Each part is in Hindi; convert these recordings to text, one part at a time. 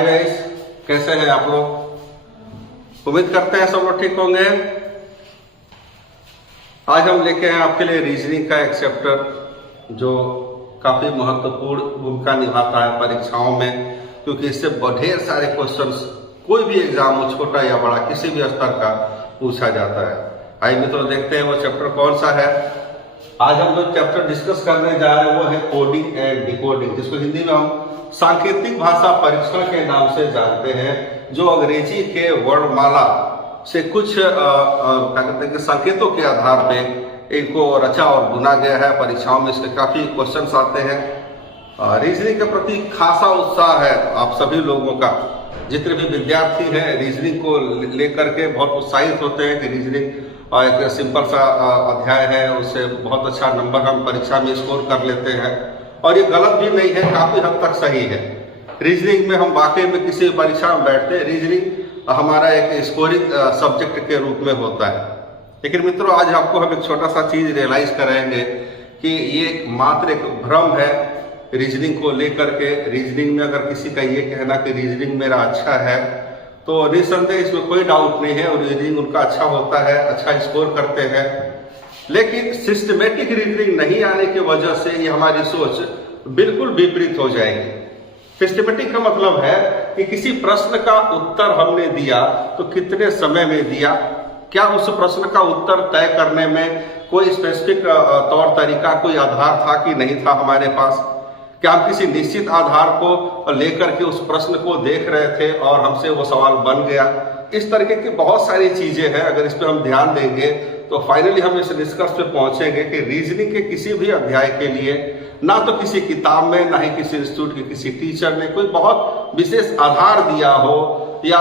गाइस, कैसे हैं आप लोग। उम्मीद करते हैं सब लोग ठीक होंगे। आज हम लेके हैं आपके लिए रीजनिंग का एक चैप्टर जो काफी महत्वपूर्ण भूमिका निभाता है परीक्षाओं में, क्योंकि इससे ढेर सारे क्वेश्चंस कोई भी एग्जाम हो, छोटा या बड़ा, किसी भी स्तर का पूछा जाता है। आइए मित्रों, देखते हैं वो चैप्टर कौन सा है। आज हम जो चैप्टर डिस्कस करने जा रहे हैं वो है कोडिंग एंड डिकोडिंग, जिसको हिंदी में हम सांकेतिक भाषा परीक्षण के नाम से जानते हैं, जो अंग्रेजी के वर्णमाला से कुछ क्या कहते हैं कि संकेतों के आधार पे इनको रचा और बुना गया है। परीक्षाओं में इसके काफी क्वेश्चंस आते हैं। रीजनिंग के प्रति खासा उत्साह है आप सभी लोगों का। जितने भी विद्यार्थी हैं रीजनिंग को लेकर के बहुत उत्साहित होते हैं कि रीजनिंग एक सिंपल सा अध्याय है, उससे बहुत अच्छा नंबर हम परीक्षा में स्कोर कर लेते हैं। और ये गलत भी नहीं है, काफी हद तक सही है। रीजनिंग में हम वाकई में किसी परीक्षा में बैठते हैं, रीजनिंग हमारा एक स्कोरिंग सब्जेक्ट के रूप में होता है। लेकिन मित्रों, आज आपको हम एक छोटा सा चीज रियलाइज कराएंगे कि ये मात्र एक भ्रम है रीजनिंग को लेकर के। रीजनिंग में अगर किसी का ये कहना कि रीजनिंग मेरा अच्छा है, तो निसंदेह इसमें कोई डाउट नहीं है, और रीजनिंग उनका अच्छा होता है, अच्छा स्कोर करते हैं। लेकिन सिस्टमेटिक रीजनिंग नहीं आने की वजह से ये हमारी सोच बिल्कुल विपरीत हो जाएगी। सिस्टमेटिक का मतलब है कि किसी प्रश्न का उत्तर हमने दिया तो कितने समय में दिया, क्या उस प्रश्न का उत्तर तय करने में कोई स्पेसिफिक तौर तरीका, कोई आधार था कि नहीं था हमारे पास, क्या हम किसी निश्चित आधार को लेकर के उस प्रश्न को देख रहे थे और हमसे वो सवाल बन गया। इस तरीके की बहुत सारी चीजें हैं। अगर इस पर हम ध्यान देंगे तो फाइनली हम इस निष्कर्ष पे पहुंचेंगे कि रीजनिंग के किसी भी अध्याय के लिए ना तो किसी किताब में, ना ही किसी इंस्टीट्यूट के किसी टीचर ने कोई बहुत विशेष आधार दिया हो या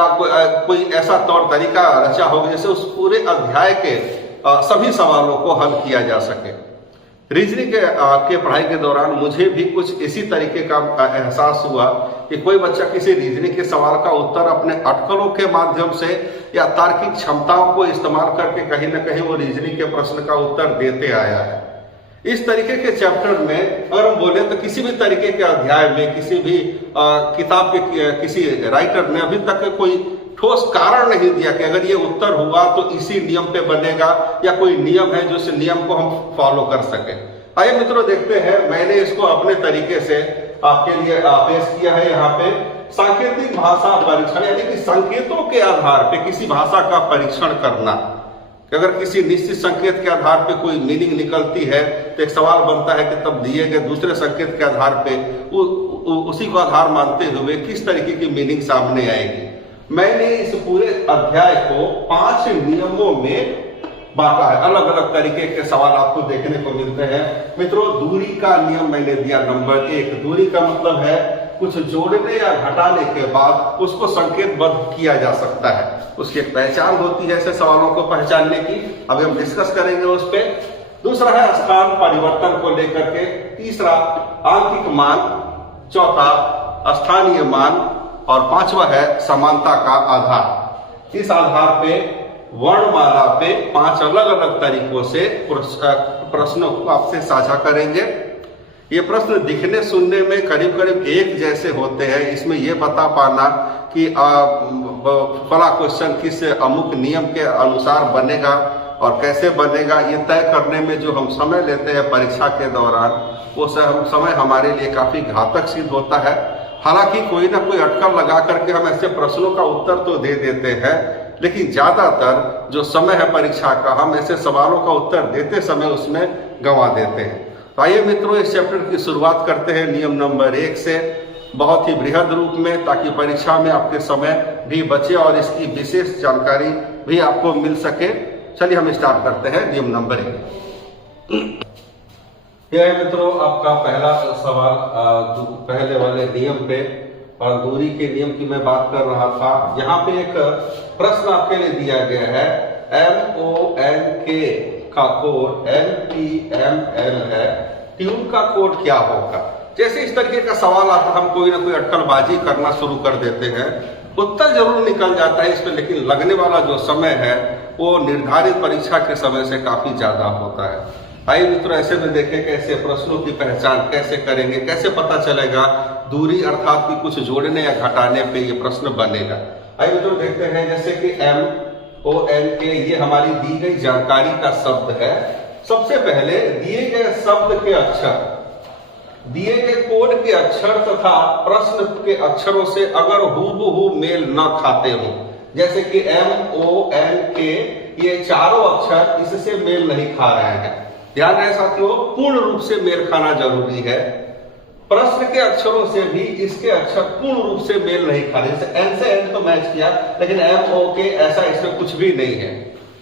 कोई ऐसा तौर तरीका रचा हो जिससे उस पूरे अध्याय के सभी सवालों को हल किया जा सके। रीजनिंग के पढ़ाई के दौरान मुझे भी कुछ इसी तरीके का एहसास हुआ कि कोई बच्चा किसी रीजनिंग के सवाल का उत्तर अपने अटकलों के माध्यम से या तार्किक क्षमताओं को इस्तेमाल करके कहीं ना कहीं वो रीजनिंग के प्रश्न का उत्तर देते आया है। इस तरीके के चैप्टर में अगर हम बोले तो किसी भी तरीके के अध्याय में किसी भी किताब के किसी राइटर ने अभी तक कोई ठोस कारण नहीं दिया कि अगर ये उत्तर हुआ तो इसी नियम पे बनेगा, या कोई नियम है जो इस नियम को हम फॉलो कर सके। आइए मित्रों, देखते हैं। मैंने इसको अपने तरीके से आपके लिए पेश किया है यहाँ पे। सांकेतिक भाषा परीक्षण, यानी कि संकेतों के आधार पे किसी भाषा का परीक्षण करना। अगर किसी निश्चित संकेत के आधार पे कोई मीनिंग निकलती है तो एक सवाल बनता है कि तब दिए गए दूसरे संकेत के आधार पे उसी को आधार मानते हुए किस तरीके की मीनिंग सामने आएगी। मैंने इस पूरे अध्याय को 5 नियमों में बांटा है। अलग अलग तरीके के सवाल आपको देखने को मिलते हैं। मित्रों, दूरी का नियम मैंने दिया नंबर 1। दूरी का मतलब है कुछ जोड़ने या घटाने के बाद उसको संकेतबद्ध किया जा सकता है। उसकी एक पहचान होती है ऐसे सवालों को पहचानने की। अभी हम डिस्कस करेंगे उस पर। दूसरा है स्थान परिवर्तन को लेकर के। तीसरा आंकिक मान। चौथा स्थानीय मान। और पांचवा है समानता का आधार। इस आधार पे वर्णमाला पे 5 अलग अलग तरीकों से प्रश्नों को आपसे साझा करेंगे। ये प्रश्न दिखने सुनने में करीब करीब एक जैसे होते हैं। इसमें यह बता पाना कि फला क्वेश्चन किस अमुक नियम के अनुसार बनेगा और कैसे बनेगा, ये तय करने में जो हम समय लेते हैं परीक्षा के दौरान, वो समय हमारे लिए काफी घातक सिद्ध होता है। हालांकि कोई ना कोई अटकल लगा करके हम ऐसे प्रश्नों का उत्तर तो दे देते हैं, लेकिन ज्यादातर जो समय है परीक्षा का, हम ऐसे सवालों का उत्तर देते समय उसमें गंवा देते हैं। तो आइए मित्रों, इस चैप्टर की शुरुआत करते हैं नियम नंबर 1 से, बहुत ही बृहद रूप में, ताकि परीक्षा में आपके समय भी बचे और इसकी विशेष जानकारी भी आपको मिल सके। चलिए हम स्टार्ट करते हैं नियम नंबर 1। यह है मित्रों आपका पहला सवाल पहले वाले नियम पे, और दूरी के नियम की मैं बात कर रहा था। यहाँ पे एक प्रश्न आपके लिए दिया गया है। MONK का कोड LTML है, ट्यून का कोड क्या होगा। जैसे इस तरीके का सवाल आता है, हम कोई ना कोई अटकलबाजी करना शुरू कर देते हैं। उत्तर जरूर निकल जाता है इस पर, लेकिन लगने वाला जो समय है वो निर्धारित परीक्षा के समय से काफी ज्यादा होता है। आइए मित्रों, ऐसे में देखें कैसे प्रश्नों की पहचान कैसे करेंगे, कैसे पता चलेगा दूरी अर्थात कि कुछ जोड़ने या घटाने पे ये प्रश्न बनेगा। आइए मित्रों देखते हैं, जैसे कि MONK ये हमारी दी गई जानकारी का शब्द है। सबसे पहले दिए गए शब्द के अक्षर, दिए गए कोड के अक्षर तथा प्रश्न के अक्षरों से अगर हूबहू मेल न खाते हो, जैसे कि MONK ये चारों अक्षर इससे मेल नहीं खा रहे हैं, ध्यान रहे साथियों, पूर्ण रूप से मेल खाना जरूरी है। प्रश्न के अक्षरों से भी इसके अक्षर पूर्ण रूप से मेल नहीं खा रहे, जैसे N से N तो मैच किया, लेकिन MOK ऐसा इसमें कुछ भी नहीं है।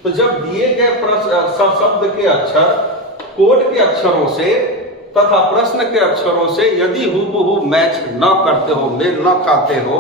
तो जब दिए गए शब्द के अक्षर कोड के अक्षरों से तथा प्रश्न के अक्षरों से यदि हूबहू मैच न करते हो, मेल न खाते हो,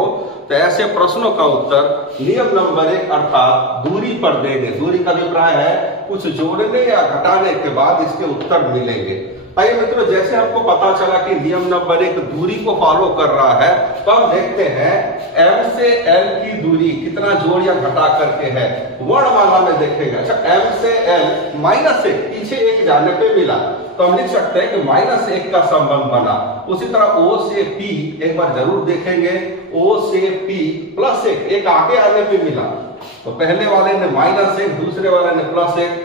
तो ऐसे प्रश्नों का उत्तर नियम नंबर 1 अर्थात दूरी पर देंगे। दूरी का अभिप्राय है कुछ जोड़ने या घटाने के बाद इसके उत्तर मिलेंगे। आइए मित्रों, जैसे हमको पता चला कि नियम नंबर 1 दूरी को फॉलो कर रहा है, तो हम देखते हैं M से L की दूरी कितना जोड़ या घटा करके है, वर्णमाला में देखेगा। अच्छा, M से L -1 पीछे 1 जाने पे मिला, तो हम लिख सकते हैं कि -1 का संबंध बना। उसी तरह O से P एक बार जरूर देखेंगे, O से P +1 एक आगे आने पे मिला, तो पहले वाले ने -1, दूसरे वाले ने +1।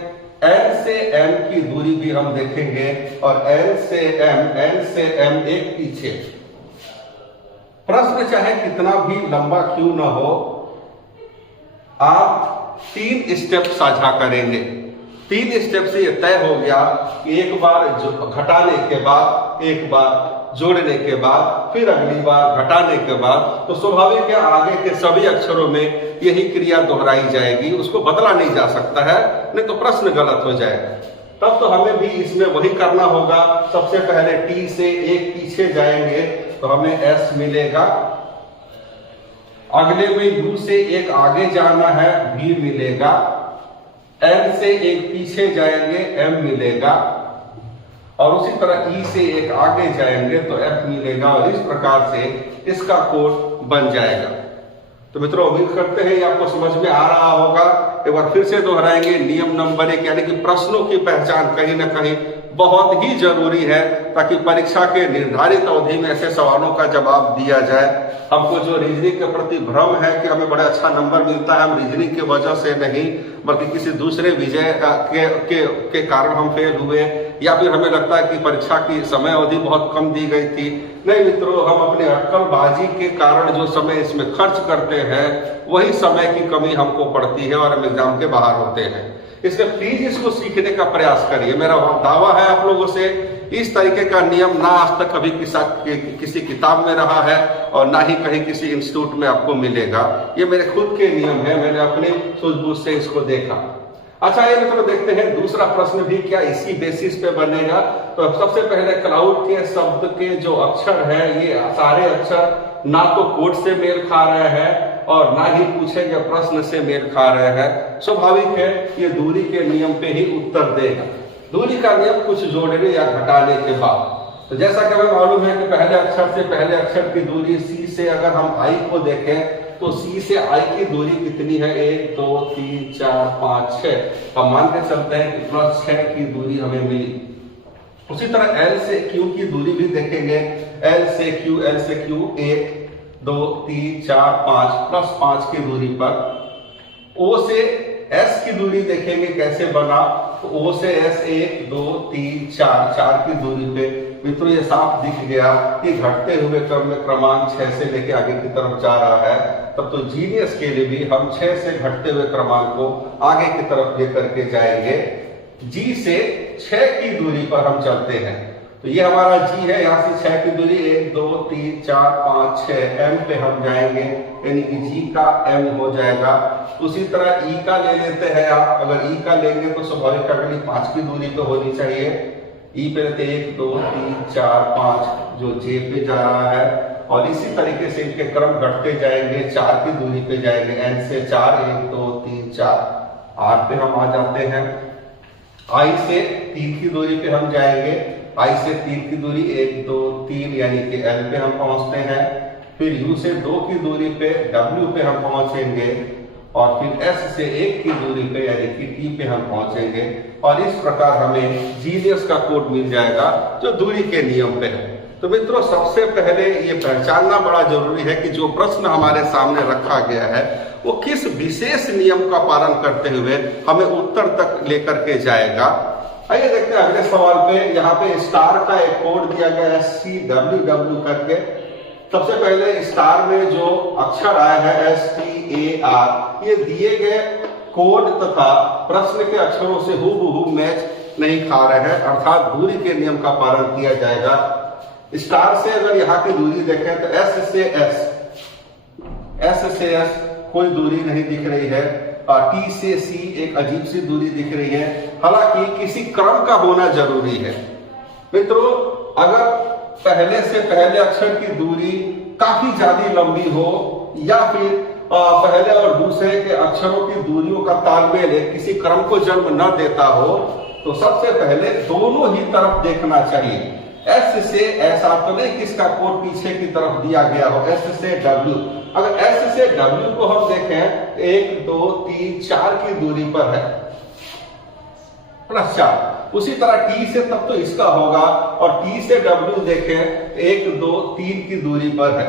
N से M की दूरी भी हम देखेंगे और N से M एक पीछे। प्रश्न चाहे कितना भी लंबा क्यों न हो, आप 3 स्टेप साझा करेंगे। 3 स्टेप से यह तय हो गया कि एक बार घटाने के बाद, एक बार जोड़ने के बाद, फिर अगली बार घटाने के बाद, तो स्वाभाविक है आगे के सभी अक्षरों में यही क्रिया दोहराई जाएगी, उसको बदला नहीं जा सकता है, नहीं तो प्रश्न गलत हो जाएगा। तब तो हमें भी इसमें वही करना होगा। सबसे पहले T से 1 पीछे जाएंगे तो हमें S मिलेगा, अगले में U से 1 आगे जाना है, V मिलेगा, N से 1 पीछे जाएंगे, M मिलेगा, और उसी तरह E से 1 आगे जाएंगे तो F मिलेगा, और इस प्रकार से इसका कोड बन जाएगा। तो मित्रों, उम्मीद करते हैं ये आपको समझ में आ रहा होगा। एक बार फिर से दोहराएंगे, नियम नंबर 1 यानी कि प्रश्नों की पहचान कहीं ना कहीं बहुत ही जरूरी है, ताकि परीक्षा के निर्धारित अवधि में ऐसे सवालों का जवाब दिया जाए। हमको जो रीजनिंग के प्रति भ्रम है कि हमें बड़ा अच्छा नंबर मिलता है, हम रीजनिंग की वजह से नहीं बल्कि किसी दूसरे विषय के कारण हम फेल हुए, या फिर हमें लगता है कि परीक्षा की समय अवधि बहुत कम दी गई थी। नहीं मित्रों, हम अपने अक्कलबाजी के कारण जो समय इसमें खर्च करते हैं, वही समय की कमी हमको पड़ती है और हम एग्जाम के बाहर होते हैं। इसलिए प्लीज इसको सीखने का प्रयास करिए। मेरा दावा है आप लोगों से, इस तरीके का नियम ना आज तक कभी किसी किताब में रहा है और ना ही कहीं किसी इंस्टीट्यूट में आपको मिलेगा। ये मेरे खुद के नियम है, मैंने अपने सूझबूझ से इसको देखा। अच्छा, ये मित्रों देखते हैं दूसरा प्रश्न भी क्या इसी बेसिस पे बनेगा। तो सबसे पहले क्लाउड के शब्द के जो अक्षर है, ये सारे अक्षर ना तो कोड से मेल खा रहे हैं और ना ही पूछे गए प्रश्न से मेल खा रहे हैं। स्वाभाविक है ये दूरी के नियम पे ही उत्तर देगा। दूरी का नियम कुछ जोड़ने या घटाने के बाद, तो जैसा कि हमें मालूम है कि पहले अक्षर से पहले अक्षर की दूरी C से अगर हम I को देखें तो C से I की दूरी कितनी है, 1 2 3 4 5 6। हम मान के चलते हैं कि +6 की दूरी हमें मिली। उसी तरह L से Q की दूरी भी देखेंगे, L से Q 1 2 3 4 5 +5 की दूरी पर। O से S की दूरी देखेंगे कैसे बना, तो O से S 1 2 3 4 की दूरी पे। मित्रों, ये साफ दिख गया कि घटते हुए क्रम में क्रमांक 6 से लेके आगे की तरफ जा रहा है। तब तो जीनियस के लिए भी हम 6 से घटते हुए क्रमांक को आगे की तरफ लेकर के जाएंगे। G से 6 की दूरी पर हम चलते हैं, तो ये हमारा G है, यहाँ से 6 की दूरी 1 2 3 4 5 6 M पे हम जाएंगे, यानी कि G का M हो जाएगा। उसी तरह E का ले लेते हैं आप, अगर E का लेंगे तो स्वाभाविक अगली 5 की दूरी पे होनी चाहिए। E पे लेते 1 2 3 4 5 जो J पे जा रहा है, और इसी तरीके से इनके क्रम घटते जाएंगे, 4 की दूरी पे जाएंगे, N से 4 1 2 3 4 R पे हम आ जाते हैं। I से 3 की दूरी पे हम जाएंगे, I से 3 की दूरी 1 2 3 यानी कि L पे हम पहुंचते हैं। फिर U से 2 की दूरी पे W पे हम पहुंचेंगे, और फिर S से 1 की दूरी पे यानी कि T पे हम पहुंचेंगे। और इस प्रकार हमें जीनियस का कोड मिल जाएगा जो दूरी के नियम पे है। तो मित्रों, सबसे पहले ये पहचानना बड़ा जरूरी है कि जो प्रश्न हमारे सामने रखा गया है वो किस विशेष नियम का पालन करते हुए हमें उत्तर तक लेकर के जाएगा। आइए देखते हैं अगले सवाल पे। यहाँ पे स्टार का एक कोड दिया गया है CWW करके। सबसे पहले स्टार में जो अक्षर आया है STAR, ये दिए गए कोड तथा प्रश्न के अक्षरों से हूबहू मैच नहीं खा रहे हैं, अर्थात दूरी के नियम का पालन किया जाएगा। स्टार से अगर यहाँ की दूरी देखें तो S से S कोई दूरी नहीं दिख रही है, और T से C एक अजीब सी दूरी दिख रही है। हालांकि किसी क्रम का होना जरूरी है। मित्रों, अगर पहले से पहले अक्षर की दूरी काफी ज्यादा लंबी हो या फिर पहले और दूसरे के अक्षरों की दूरियों का तालमेल किसी क्रम को जन्म न देता हो, तो सबसे पहले दोनों ही तरफ देखना चाहिए। S से ऐसा तो नहीं कि इसका कोड पीछे की तरफ दिया गया हो, S से W। अगर S से W को हम देखें 1 2 3 4 की दूरी पर है, +4। उसी तरह T से तब तो इसका होगा, और T से W देखें 1 2 3 की दूरी पर है।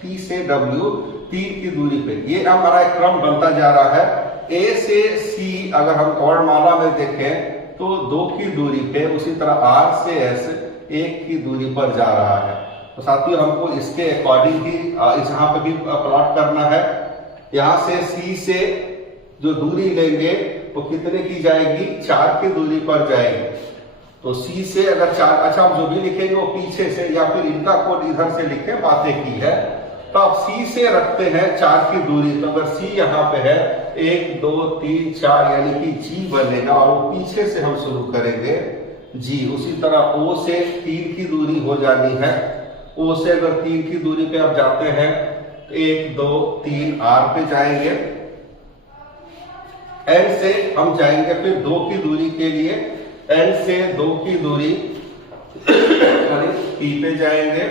T से W 3 की दूरी पे ये हमारा एक क्रम बनता जा रहा है। A से C अगर हम वर्णमाला में देखें तो 2 की दूरी पे, उसी तरह R से S 1 की दूरी पर जा रहा है। तो साथियों, हमको इसके अकॉर्डिंग ही यहाँ पे भी प्लॉट करना है। यहाँ से C से जो दूरी लेंगे वो कितने की जाएगी, 4 की दूरी पर जाएगी। तो C से अगर 4, अच्छा हम जो भी लिखेंगे वो पीछे से या फिर इनका कोड इधर से लिखे, बातें की है। तो आप C से रखते हैं 4 की दूरी, तो अगर C यहाँ पे है 1 2 3 4 यानी कि G बनेगा, और वो पीछे से हम शुरू करेंगे G। उसी तरह O से 3 की दूरी हो जानी है। O से अगर 3 की दूरी पे आप जाते हैं 1 2 3 R पे जाएंगे। N से हम जाएंगे फिर 2 की दूरी के लिए, N से 2 की दूरी T पे जाएंगे।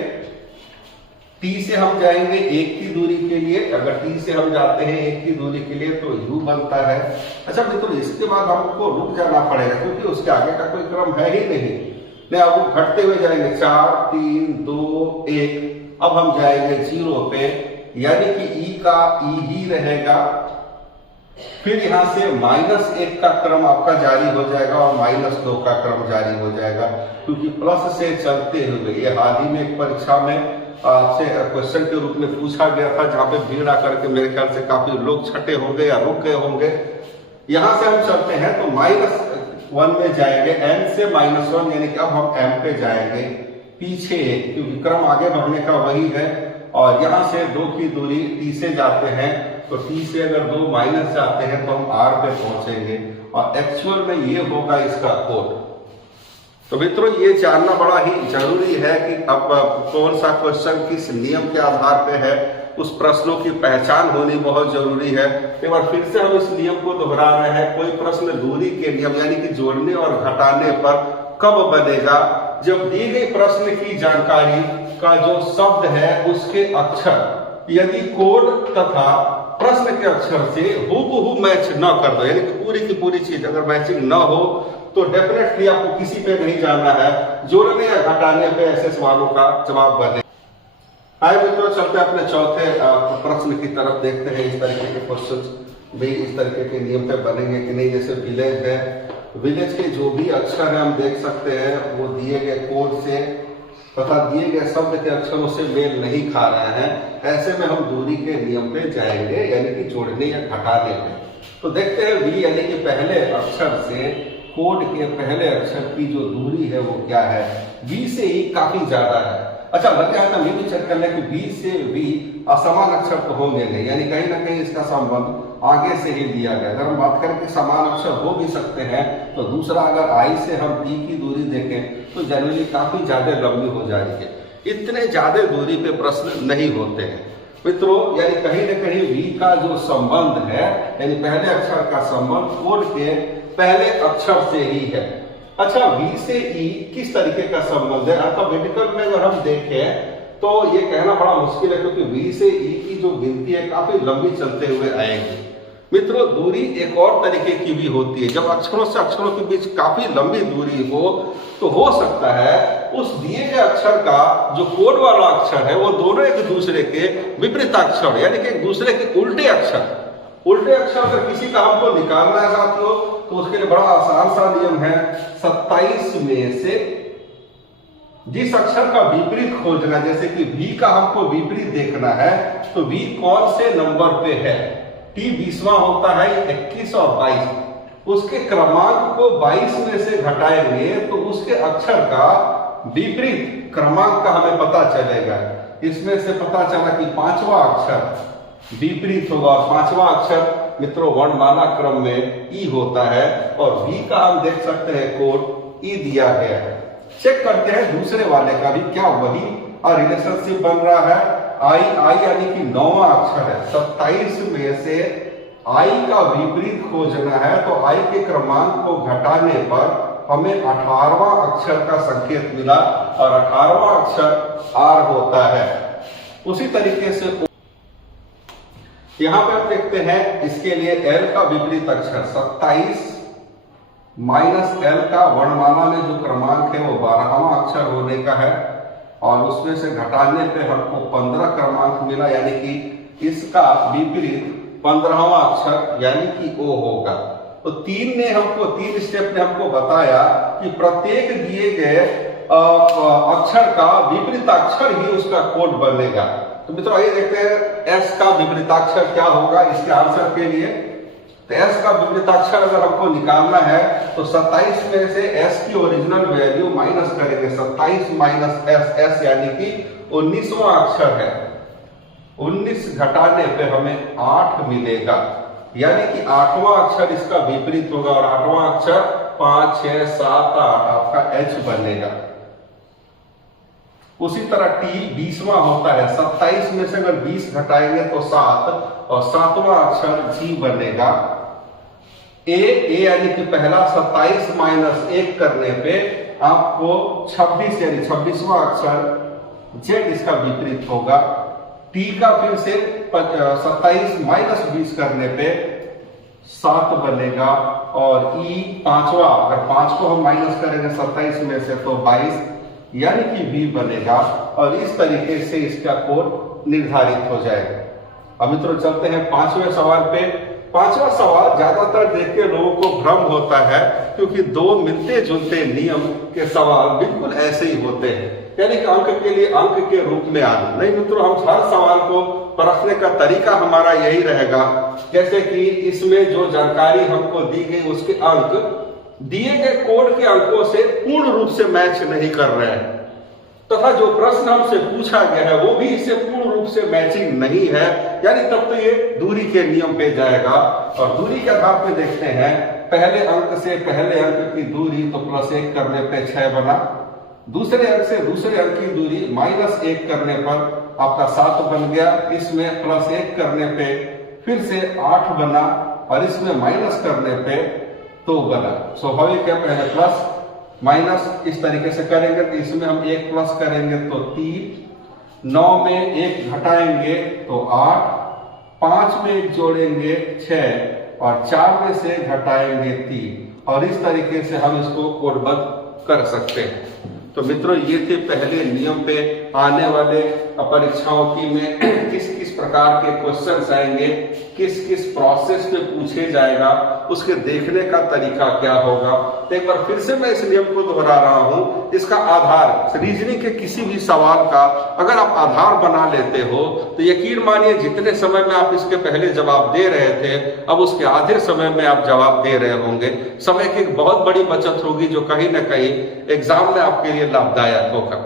T से हम जाएंगे 1 की दूरी के लिए, अगर T से हम जाते हैं 1 की दूरी के लिए तो U बनता है। अच्छा मित्रों, इसके बाद हमको रुक जाना पड़ेगा क्योंकि उसके आगे का कोई क्रम है ही नहीं। अब घटते हुए जाएंगे 4 3 2 1। अब हम जाएंगे 0 पे, यानी कि E का E ही रहेगा। फिर यहां से -1 का क्रम आपका जारी हो जाएगा और -2 का क्रम जारी हो जाएगा, क्योंकि प्लस से चलते हुए ये हाल ही में एक परीक्षा में आपसे क्वेश्चन के रूप में पूछा गया था, जहां पे भीड़ आकर के मेरे ख्याल से काफी लोग छठे होंगे या रुक गए होंगे। यहां से हम चलते हैं तो -1 में जाएंगे, N से -1 यानी कि अब हम M पे जाएंगे पीछे, क्योंकि क्रम आगे बढ़ने का वही है। और यहां से 2 की दूरी T से जाते हैं, तो T से अगर 2 माइनस जाते हैं तो हम R पे पहुंचेंगे, और एक्चुअल में ये होगा इसका कोड। तो मित्रों, ये जानना बड़ा ही जरूरी है कि अब कौन सा क्वेश्चन किस नियम के आधार पे है, उस प्रश्नों की पहचान होनी बहुत जरूरी है। एक बार फिर से हम इस नियम को दोहरा रहे हैं। कोई प्रश्न दूरी के नियम यानी कि जोड़ने और घटाने पर कब बनेगा, जब दी गई प्रश्न की जानकारी का जो शब्द है उसके अक्षर यदि कोड तथा प्रश्न के अक्षर से हूबहू मैच न कर दो, यानी कि पूरी की पूरी चीज अगर मैचिंग न हो तो डेफिनेटली आपको किसी पे नहीं जाना है, जोड़ने या घटाने पे ऐसे सवालों का जवाब बने। आइए मित्रों, चलते हैं अपने चौथे प्रश्न की तरफ, देखते हैं इस तरीके के क्वेश्चन भी इस तरीके के नियम पे बनेंगे कि नहीं। जैसे विलेज है, विलेज के जो भी अक्षर है हम देख सकते हैं वो दिए गए कोड से तथा दिए गए शब्द के अक्षरों से मेल नहीं खा रहे हैं। ऐसे में हम दूरी के नियम पे जाएंगे, यानी कि जोड़ने या घटाने पे। तो देखते हैं V यानी कि पहले अक्षर से कोड के पहले अक्षर की जो दूरी है वो क्या है। V से E काफी ज्यादा है। अच्छा, लगता है हम ये भी चेक कर लें कि B से V असमान अक्षर तो होंगे नहीं, यानी कहीं ना कहीं इसका संबंध आगे से ही दिया गया। अगर हम बात करें कि समान अक्षर हो भी सकते हैं, तो दूसरा अगर I से हम T की दूरी देखें तो जनरली काफी ज्यादा लंबी हो जाएगी। इतने ज्यादा दूरी पे प्रश्न नहीं होते हैं मित्रों, यानी कहीं ना कहीं V का जो संबंध है, यानी पहले अक्षर का संबंध कोड के पहले अक्षर से ही है। अच्छा, V से E किस तरीके का संबंध है, अल्फाबेटिकल में अगर हम देखें तो ये कहना बड़ा मुश्किल है, क्योंकि V से E की जो गिनती है काफी लंबी चलते हुए आएगी। मित्रों, दूरी एक और तरीके की भी होती है। जब अक्षरों से अक्षरों के बीच काफी लंबी दूरी हो तो हो सकता है उस दिए गए अक्षर का जो कोड वाला अक्षर है वो दोनों एक दूसरे के विपरीत अक्षर, यानी कि एक दूसरे के उल्टे अक्षर अगर किसी का हमको निकालना है साथियों, तो उसके लिए बड़ा आसान सा नियम है। 27 में से जिस अक्षर का विपरीत खोजना, जैसे कि V का हमको विपरीत देखना है, तो V कौन से नंबर पे है? T 20वां होता है, 21 और 22। उसके क्रमांक को 22 में से घटाएंगे तो उसके अक्षर का विपरीत क्रमांक का हमें पता चलेगा। इसमें से पता चला कि 5वां अक्षर विपरीत होगा, और 5वां अक्षर मित्रों वर्णमाला क्रम में ई होता है, और V का हम देख सकते हैं कोड ई दिया गया है। चेक करते हैं दूसरे वाले का भी क्या वही रिलेशनशिप बन रहा है। आई यानी कि 9वां अक्षर है। 27 में से आई का विपरीत खोजना है, तो आई के क्रमांक को घटाने पर हमें 18वां अक्षर का संकेत मिला, और 18वां अक्षर आर होता है। उसी तरीके से यहां पे आप देखते हैं, इसके लिए एल का विपरीत अक्षर 27 माइनस एल का वर्णमाला में जो क्रमांक है वो 12वां अक्षर होने का है, और उसमें से घटाने पे हमको 15 क्रमांक मिला, यानी कि इसका विपरीत 15वां अक्षर यानी कि ओ होगा। तो 3 स्टेप ने हमको बताया कि प्रत्येक दिए गए अक्षर का विपरीताक्षर ही उसका कोड बनेगा। तो मित्रों आइए देखते हैं एस का विपरीताक्षर क्या होगा इसके आंसर के लिए। तो एस का विपरीताक्षर अगर हमको निकालना है तो 27 में से एस की ओरिजिनल वैल्यू माइनस करेंगे। 27 माइनस एस, एस यानी कि 19वां अक्षर है। 19 घटाने पे हमें 8 मिलेगा, यानी कि 8वां अक्षर इसका विपरीत होगा, और 8वां अक्षर 5, 6, 7, 8 आपका एच बनेगा। उसी तरह टी 20वां होता है। 27 में से अगर 20 घटाएंगे तो 7, और 7वां अक्षर जी बनेगा। ए यानी कि पहला 27 माइनस 1 करने पे आपको 26 यानी 26वां अक्षर जेड इसका विपरीत होगा। टी का फिर से 27 माइनस 20 करने पे 7 बनेगा, और ई 5वां, अगर 5 को हम माइनस करेंगे 27 में से तो 22 यानी कि V बनेगा, और इस तरीके से इसका कोड निर्धारित हो जाएगा। अब मित्रों चलते हैं 5वें सवाल पे। 5वां सवाल ज्यादातर देख के लोगों को भ्रम होता है, क्योंकि दो मिलते जुलते नियम के सवाल बिल्कुल ऐसे ही होते हैं, यानी कि अंक के लिए अंक के रूप में आना। नहीं मित्रों, हम हर सवाल को परखने का तरीका हमारा यही रहेगा, जैसे कि इसमें जो जानकारी हमको दी गई उसके अंक दिए गए कोड के अंकों से पूर्ण रूप से मैच नहीं कर रहे हैं, तथा जो प्रश्न हमसे पूछा गया है वो भी इससे पूर्ण रूप से मैचिंग नहीं है, यानी तब तो ये दूरी के नियम पे जाएगा। और दूरी के आधार पे देखते हैं, पहले अंक से पहले अंक की दूरी तो +1 करने पे 6 बना, दूसरे अंक से दूसरे अंक की दूरी -1 करने पर आपका 7 बन गया, इसमें +1 करने पे फिर से 8 बना, और इसमें माइनस करने पे 2 बना। स्वाभाविक है, पहले प्लस माइनस इस तरीके से करेंगे तो इसमें हम 1 प्लस करेंगे तो 3, 9 में 1 घटाएंगे तो 8, 5 में 1 जोड़ेंगे 6, और 4 में से घटाएंगे 3, और इस तरीके से हम इसको कोडबद्ध कर सकते हैं। तो मित्रों ये थे पहले नियम पे आने वाले परीक्षाओं की में किस किस प्रकार के क्वेश्चंस आएंगे, किस किस प्रोसेस पे पूछे जाएगा, उसके देखने का तरीका क्या होगा। तो एक बार फिर से मैं इस नियम को दोहरा रहा हूं, इसका आधार रीजनिंग के किसी भी सवाल का अगर आप आधार बना लेते हो तो यकीन मानिए जितने समय में आप इसके पहले जवाब दे रहे थे, अब उसके आधे समय में आप जवाब दे रहे होंगे। समय की एक बहुत बड़ी बचत होगी, जो कहीं ना कहीं एग्जाम में आपके लिए लाभदायक होगा।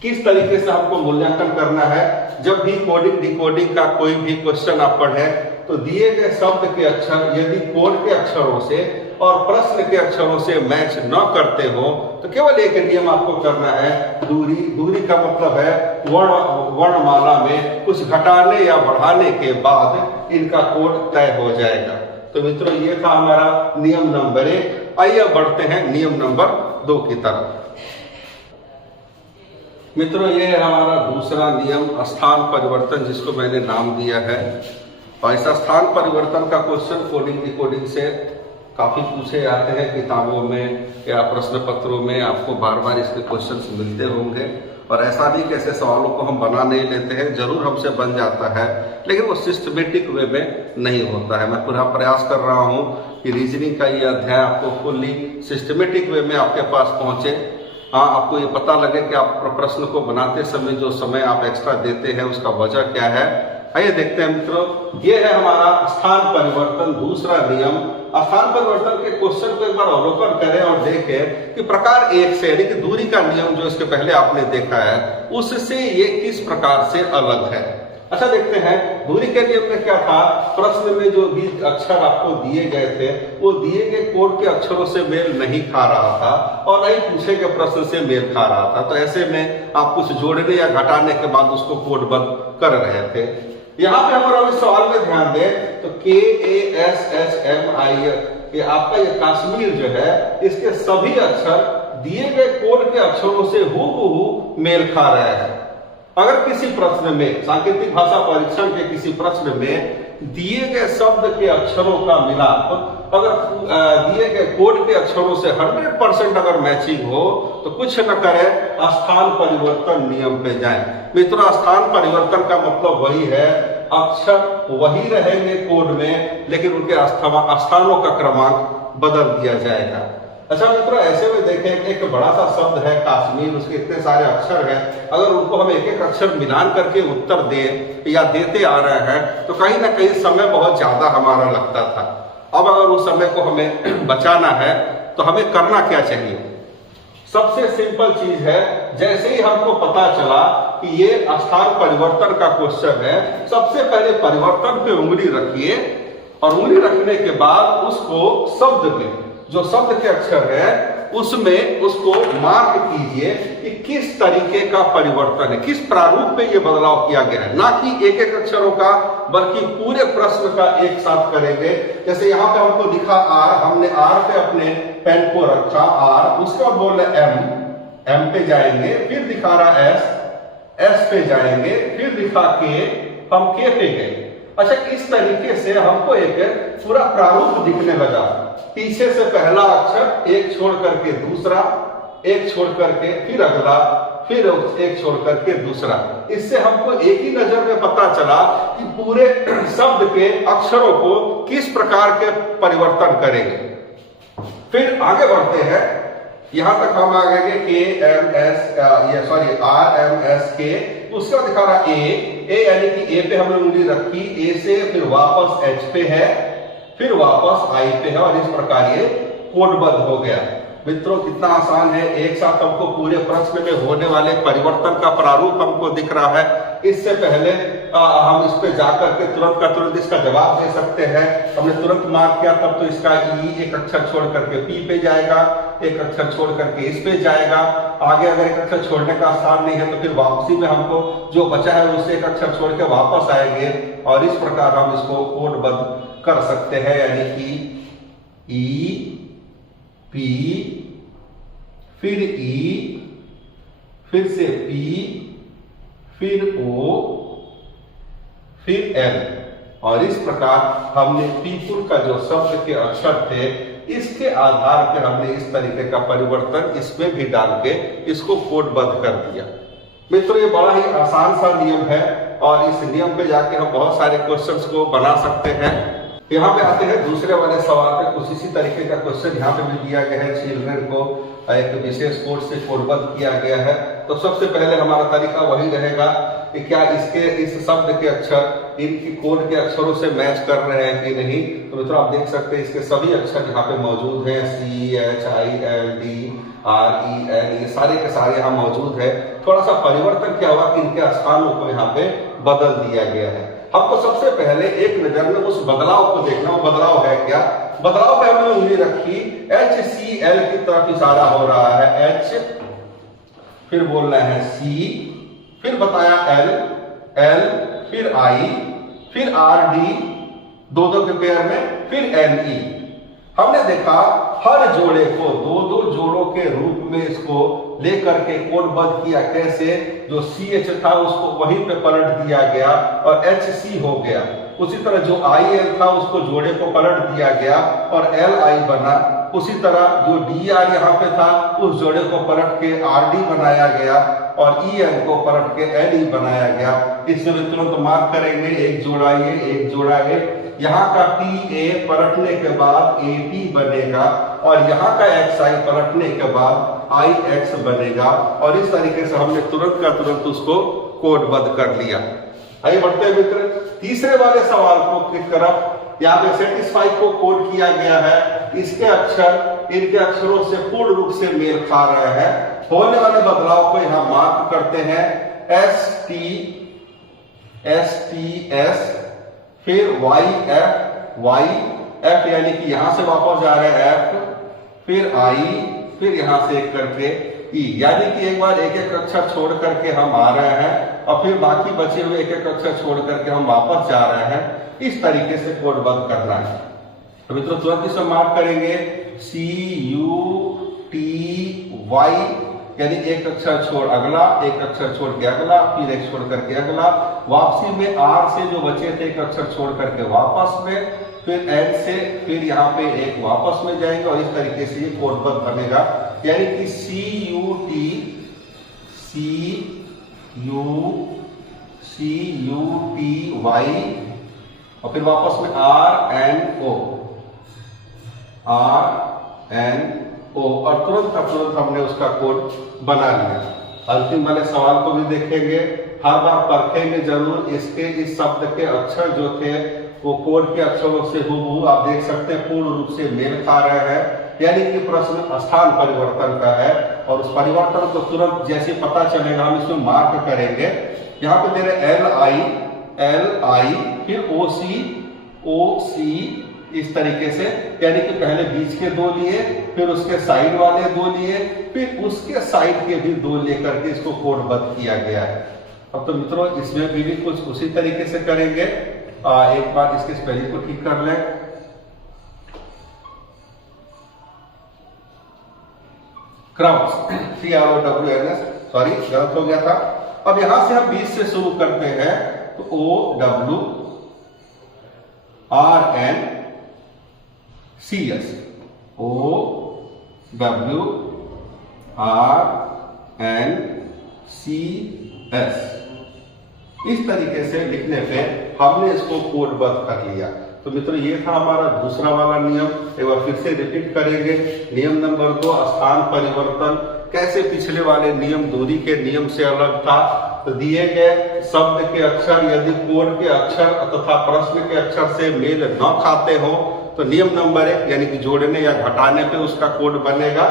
किस तरीके से आपको मूल्यांकन करना है, जब भी कोडिंग डिकोडिंग का कोई भी क्वेश्चन आप पढ़ें तो दिए गए शब्द के अक्षर यदि कोड के अक्षरों से और प्रश्न के अक्षरों से मैच न करते हो तो केवल एक नियम आपको करना है, दूरी का मतलब है वर्णमाला में कुछ घटाने या बढ़ाने के बाद इनका कोड तय हो जाएगा। तो मित्रों ये था हमारा नियम नंबर 1। आइए बढ़ते हैं नियम नंबर 2 की तरफ। मित्रों ये है हमारा दूसरा नियम, स्थान परिवर्तन, जिसको मैंने नाम दिया है और इस स्थान परिवर्तन का क्वेश्चन कोडिंग डिकोडिंग से काफी पूछे जाते हैं किताबों में या प्रश्न पत्रों में, आपको बार बार इसके क्वेश्चंस मिलते होंगे। और ऐसा नहीं कि ऐसे सवालों को हम बना नहीं लेते हैं, जरूर हमसे बन जाता है, लेकिन वो सिस्टमेटिक वे में नहीं होता है। मैं पूरा प्रयास कर रहा हूँ कि रीजनिंग का ये अध्याय आपको फुल्ली सिस्टमेटिक वे में आपके पास पहुंचे। हाँ, आपको ये पता लगे कि आप प्रश्न को बनाते समय जो समय आप एक्स्ट्रा देते हैं उसका वजह क्या है। आइए देखते हैं मित्रों, ये है हमारा स्थान परिवर्तन दूसरा नियम। स्थान परिवर्तन के क्वेश्चन को एक बार अवलोकन करें और देखें कि प्रकार एक से यानी कि दूरी का नियम जो इसके पहले आपने देखा है उससे ये किस प्रकार से अलग है। अच्छा, देखते हैं दूरी के नियम में क्या था। प्रश्न में जो भी अक्षर आपको दिए गए थे वो दिए गए कोड के अक्षरों से मेल नहीं खा रहा था और नहीं पूछे गए प्रश्न से मेल खा रहा था। तो ऐसे में आप कुछ जोड़ने या घटाने के बाद उसको कोडबद्ध कर रहे थे। यहाँ पे हमारा इस सवाल में ध्यान दें तो KASHMI ये आपका ये कश्मीर जो है इसके सभी अक्षर दिए गए कोड के अक्षरों से हूबहू मेल खा रहे हैं। अगर किसी प्रश्न में सांकेतिक भाषा परीक्षण के किसी प्रश्न में दिए गए शब्द के अक्षरों का मिलाप अगर दिए गए कोड के अक्षरों से 100% अगर मैचिंग हो तो कुछ न करें, स्थान परिवर्तन नियम पे जाएं। मित्रों, स्थान परिवर्तन का मतलब वही है अक्षर वही रहेंगे कोड में, लेकिन उनके स्थानों का क्रमांक बदल दिया जाएगा। अच्छा मित्रों, ऐसे में देखें एक बड़ा सा शब्द है कश्मीर, उसके इतने सारे अक्षर हैं, अगर उनको हम एक एक अक्षर मिलान करके उत्तर दें या देते आ रहे हैं तो कहीं ना कहीं समय बहुत ज्यादा हमारा लगता था। अब अगर उस समय को हमें बचाना है तो हमें करना क्या चाहिए। सबसे सिंपल चीज है, जैसे ही हमको पता चला कि ये स्थान परिवर्तन का क्वेश्चन है, सबसे पहले परिवर्तन पे उंगली रखिए और उंगली रखने के बाद उसको शब्द में जो शब्द के अक्षर है उसमें उसको मार्क कीजिए कि किस तरीके का परिवर्तन है, किस प्रारूप में ये बदलाव किया गया है। ना कि एक एक अक्षरों का, बल्कि पूरे प्रश्न का एक साथ करेंगे। जैसे यहाँ पे हमको लिखा आर, हमने आर पे अपने पेन को रखा आर, उसके बाद बोल रहे एम पे जाएंगे, फिर दिखा रहा एस पे जाएंगे, फिर दिखा के, हम के पे गए। अच्छा, इस तरीके से हमको एक पूरा प्रारूप दिखने लगा। पीछे से पहला अक्षर एक छोड़ करके दूसरा, एक छोड़ करके फिर अगला, फिर एक छोड़ करके दूसरा। इससे हमको एक ही नजर में पता चला कि पूरे शब्द के अक्षरों को किस प्रकार के परिवर्तन करेंगे। फिर आगे बढ़ते हैं, यहां तक हम आ गए RMSK, उसका दिखा रहा ए यानी कि ए पे हमने उंगली रखी, ए से फिर वापस एच पे है, फिर वापस आई पे है और इस प्रकार ये कोडबद्ध हो गया। मित्रों, कितना आसान है, एक साथ हमको पूरे प्रश्न में होने वाले परिवर्तन का प्रारूप हमको दिख रहा है। इससे पहले हम इस पे जाकर के तुरंत का तुरंत इसका जवाब दे सकते हैं। हमने तुरंत मार्क किया तब तो इसका ई एक अक्षर छोड़ करके पी पे जाएगा, एक अक्षर छोड़ करके इस पे जाएगा। आगे अगर एक अक्षर छोड़ने का स्थान नहीं है तो फिर वापसी में हमको जो बचा है उससे एक अक्षर छोड़ के वापस आएंगे और इस प्रकार हम इसको कोडबद्ध कर सकते हैं। यानी कि ई पी, फिर ई, फिर से पी, फिर ओ, फिर एल, और इस प्रकार हमने पीपुल का जो शब्द के अक्षर थे इसके आधार पर हमने इस तरीके का परिवर्तन इसमें भी डाल के इसको कोडबद्ध कर दिया। मित्रों, ये बड़ा ही आसान सा नियम है और इस नियम पे जाके हम बहुत सारे क्वेश्चंस को बना सकते हैं। यहाँ पे आते हैं दूसरे वाले सवाल पे, कुछ इसी तरीके का क्वेश्चन यहाँ पे भी दिया गया है। चिल्ड्रन को एक विशेष कोड से कोडबद्ध किया गया है। तो सबसे पहले हमारा तरीका वही रहेगा कि क्या इस शब्द के अक्षर इनकी कोड के अक्षरों से मैच कर रहे हैं कि नहीं। तो मित्रों, आप देख सकते हैं इसके सभी अक्षर यहाँ पे मौजूद हैं, CHILD, REN, ये सारे के सारे यहाँ मौजूद है। थोड़ा सा परिवर्तन क्या हुआ कि इनके स्थानों को यहाँ पे बदल दिया गया है। हमको सबसे पहले एक नजर में उस बदलाव को देखना, वो बदलाव है क्या। बदलाव पे हमने उंगली रखी, HCL की तरफ इशारा हो रहा है, H, फिर बोलना है C, फिर बताया L, फिर I, फिर RD, दो के पेयर में, फिर NE। हमने देखा हर जोड़े को दो जोड़ों के रूप में इसको लेकर के कोडबद्ध किया। कैसे, जो CH था उसको वहीं पे पलट दिया गया और HC हो गया। उसी तरह जो IL था उसको जोड़े को पलट दिया गया और LI बना। उसी तरह जो DR यहाँ पे था उस जोड़े को पलट के RD बनाया गया और EN को पलट के LE बनाया गया। इसमें भी तुरंत मार्क करेंगे, एक जोड़ा ये, एक जोड़ा ये। यहाँ का TA पलटने के बाद AP बनेगा और यहाँ का XI पलटने के बाद IX बनेगा और इस तरीके से हमने तुरंत का तुरंत उसको कोडबद्ध कर लिया। आइए बढ़ते हैं मित्र तीसरे वाले सवाल को की तरफ। यहाँ पे सेटिस्फाई को कोड किया गया है। इसके अक्षर इनके अक्षरों से पूर्ण रूप से मेल खा रहे हैं। होने वाले बदलाव को यहाँ मार्क करते हैं। STS फिर YF यानी कि यहां से वापस जा रहे हैं F, फिर I, फिर यहां से एक करके E, यानी कि एक बार एक एक अक्षर छोड़ करके हम आ रहे हैं और फिर बाकी बचे हुए एक एक अक्षर छोड़ करके हम वापस जा रहे हैं। इस तरीके से कोडबद्ध करना है। तो मित्रों तुरंत इसे मार्क करेंगे CUTY, यानी एक अक्षर छोड़ अगला, एक अक्षर छोड़ के अगला, फिर एक छोड़ करके अगला। वापसी में R से जो बचे थे एक अक्षर छोड़ करके वापस में, फिर N से फिर यहाँ पे एक वापस में जाएंगे और इस तरीके से ये कोडबद्ध बनेगा। यानी कि CUTY और फिर वापस में RNO और तुरंत हमने उसका कोड बना लिया। अंतिम वाले सवाल को भी देखेंगे। हर बार परखेंगे जरूर इस शब्द के अक्षर जो थे वो कोड के अक्षरों से हूबहू आप देख सकते हैं पूर्ण रूप से मेल खा रहे हैं। यानी कि प्रश्न स्थान परिवर्तन का है और उस परिवर्तन को तुरंत जैसे पता चलेगा हम इसमें मार्क करेंगे। यहाँ पे दे रहे LI फिर OC इस तरीके से, यानी कि पहले बीच के दो लिए, फिर उसके साइड वाले दो लिए, फिर उसके साइड के भी दो लेकर के इसको कोडबद्ध किया गया है। अब तो मित्रों इसमें भी कुछ उसी तरीके से करेंगे। एक बार इसके स्पेलिंग को ठीक कर लें। क्राउड्स CROWNS, सॉरी गलत हो गया था। अब यहां से हम बीच से शुरू करते हैं तो OWRNCS इस तरीके से लिखने पे हमने इसको कोडबद्ध कर लिया। तो मित्रों ये था हमारा दूसरा वाला नियम। एक बार फिर से रिपीट करेंगे। नियम नंबर 2 स्थान परिवर्तन कैसे पिछले वाले नियम दूरी के नियम से अलग था। तो दिए गए शब्द के अक्षर यदि कोड के अक्षर तथा प्रश्न के अक्षर से मेल न खाते हो तो नियम नंबर 1 यानी कि जोड़ने या घटाने पे उसका कोड बनेगा।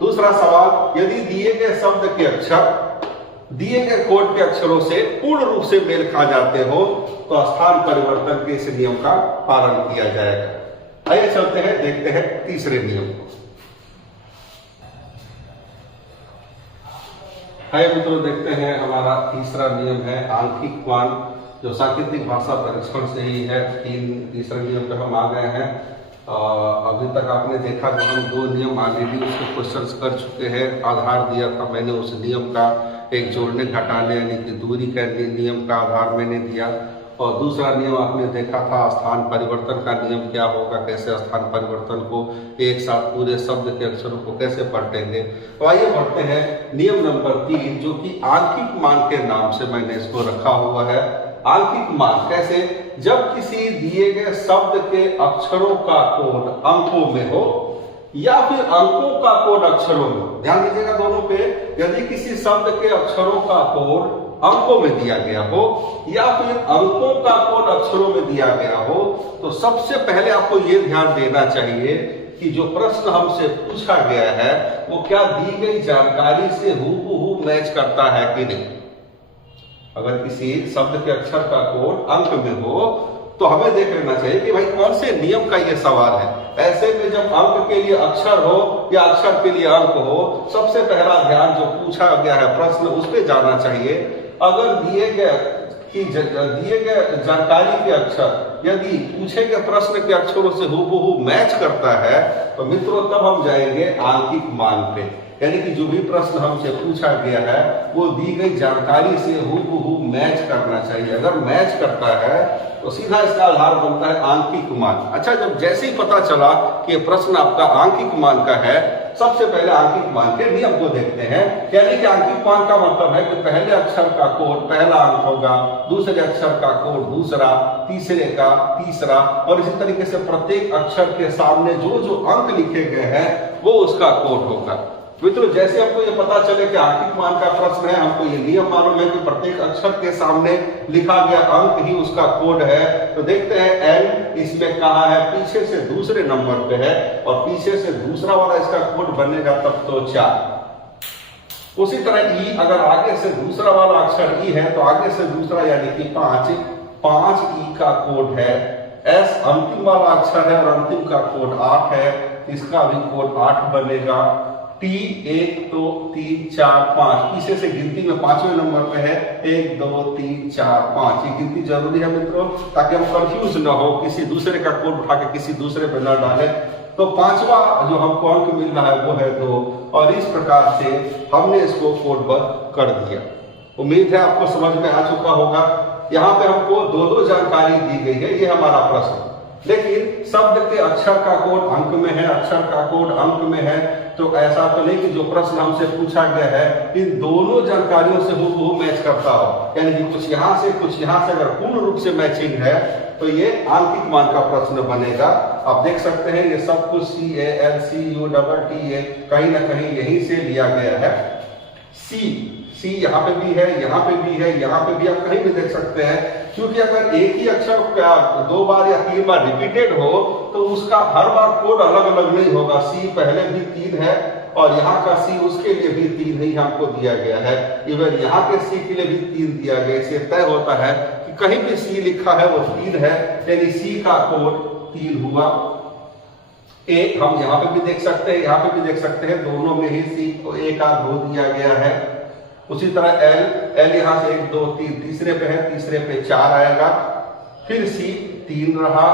दूसरा सवाल, यदि दिए गए शब्द के अक्षर दिए गए कोड के अक्षरों से पूर्ण रूप से मेल खा जाते हो तो स्थान परिवर्तन के इस नियम का पालन किया जाएगा। आइए चलते हैं, देखते हैं तीसरे नियम को। आइए मित्रों देखते हैं हमारा तीसरा नियम है आंखिक मान, जो सांकेतिक भाषा परीक्षण से ही है। तीसरे नियम पे हम आ गए हैं। अभी तक आपने देखा कि हम 2 नियम ऑलरेडी उसके क्वेश्चंस कर चुके हैं। आधार दिया था मैंने उस नियम का, एक जोड़ने घटाने यानी कि दूरी का नियम का आधार मैंने दिया। और दूसरा नियम आपने देखा था स्थान परिवर्तन का नियम क्या होगा, कैसे स्थान परिवर्तन को एक साथ पूरे शब्द के अक्षरों को कैसे पलटेंगे। तो आइए बढ़ते हैं नियम नंबर 3 जो कि आंखिक मान के नाम से मैंने इसको रखा हुआ है। आंखिक मान कैसे, जब किसी दिए गए शब्द के अक्षरों का कोड अंकों में हो या फिर अंकों का कोड अक्षरों में, ध्यान दीजिएगा दोनों पे, यदि किसी शब्द के अक्षरों का कोड अंकों में दिया गया हो या फिर अंकों का कोड अक्षरों में दिया गया हो तो सबसे पहले आपको यह ध्यान देना चाहिए कि जो प्रश्न हमसे पूछा गया है वो क्या दी गई जानकारी से हूबहू मैच करता है कि नहीं। अगर किसी शब्द के अक्षर का कोड अंक में हो तो हमें देख लेना चाहिए कि भाई कौन से नियम का ये सवाल है। ऐसे में जब अंक के लिए अक्षर हो या अक्षर के लिए अंक हो, सबसे पहला ध्यान जो पूछा गया है प्रश्न उस पर जाना चाहिए। अगर दिए गए जानकारी के अक्षर यदि पूछे गए प्रश्न के अक्षरों से हूबहू मैच करता है तो मित्रों तब हम जाएंगे आंकिक मान पे। यानी कि जो भी प्रश्न हमसे पूछा गया है वो दी गई जानकारी से हूबहू मैच करना चाहिए। अगर मैच करता है तो सीधा इसका आधार बनता है आंकिक मान। अच्छा, जब जैसे ही पता चला कि प्रश्न आपका आंकिक मान का है, सबसे पहले आंकिक मान के नियम को देखते हैं। यानी कि आंकिक मान का मतलब है कि पहले अक्षर का कोड पहला अंक होगा, दूसरे अक्षर का कोड दूसरा, तीसरे का तीसरा, और इसी तरीके से प्रत्येक अक्षर के सामने जो जो अंक लिखे गए हैं वो उसका कोड होगा। मित्रों, जैसे हमको ये पता चले कि आंकिक मान का प्रश्न है, हमको ये नियम मालूम है कि प्रत्येक अक्षर के सामने लिखा गया अंक ही उसका कोड है, तो देखते हैं एन इसमें कहाँ है, पीछे से दूसरे नंबर पे है, और पीछे से दूसरा वाला इसका कोड बनेगा तब तो 4। उसी तरह ई, अगर आगे से दूसरा वाला अक्षर ई है तो आगे से दूसरा यानी कि 5 ई का कोड है। एस अंतिम वाला अक्षर है और अंतिम का कोड 8 है, इसका भी कोड 8 बनेगा। टी 1 2 3 4 5 पीछे से गिनती में 5वें नंबर पे है, 1 2 3 4 5। ये गिनती जरूरी है मित्रों, ताकि हम कंफ्यूज ना हो, किसी दूसरे का कोड उठा के किसी दूसरे पे न डाले। तो 5वां जो हमको अंक मिल रहा है वो है 2, और इस प्रकार से हमने इसको कोडबद्ध कर दिया। उम्मीद है आपको समझ में आ चुका होगा। यहाँ पे हमको दो जानकारी दी गई है, ये हमारा प्रश्न। लेकिन शब्द के अक्षर का कोड अंक में है, अक्षर का कोड अंक में है, तो ऐसा तो नहीं कि जो प्रश्न हमसे पूछा गया है इन दोनों जानकारियों से हूबहू मैच करता हो, यानी कि कुछ यहाँ से कुछ यहाँ से अगर पूर्ण रूप से मैचिंग है तो ये आंकिक मान का प्रश्न बनेगा। आप देख सकते हैं ये सब कुछ CALCUTTA कहीं ना कहीं यहीं से लिया गया है। सी यहाँ पे भी है, यहाँ पे भी है, यहाँ पे भी, आप कहीं भी देख सकते हैं, क्योंकि अगर एक ही अक्षर 2 बार या 3 बार रिपीटेड हो तो उसका हर बार कोड अलग अलग नहीं होगा। सी पहले भी 3 है और यहाँ का सी उसके लिए भी 3 ही हमको दिया गया है। इवन यहाँ के सी के लिए भी 3 दिया गया। इससे तय होता है कि कहीं भी सी लिखा है वो 3 है, यानी सी का कोड 3 हुआ। एक हम यहाँ पे भी देख सकते हैं, यहाँ पे भी देख सकते हैं, दोनों में ही सी को 1 और 2 दिया गया है। उसी तरह एल यहाँ से 1 2 3 तीसरे पे है, तीसरे पे 4 आएगा, फिर सी 3 रहा,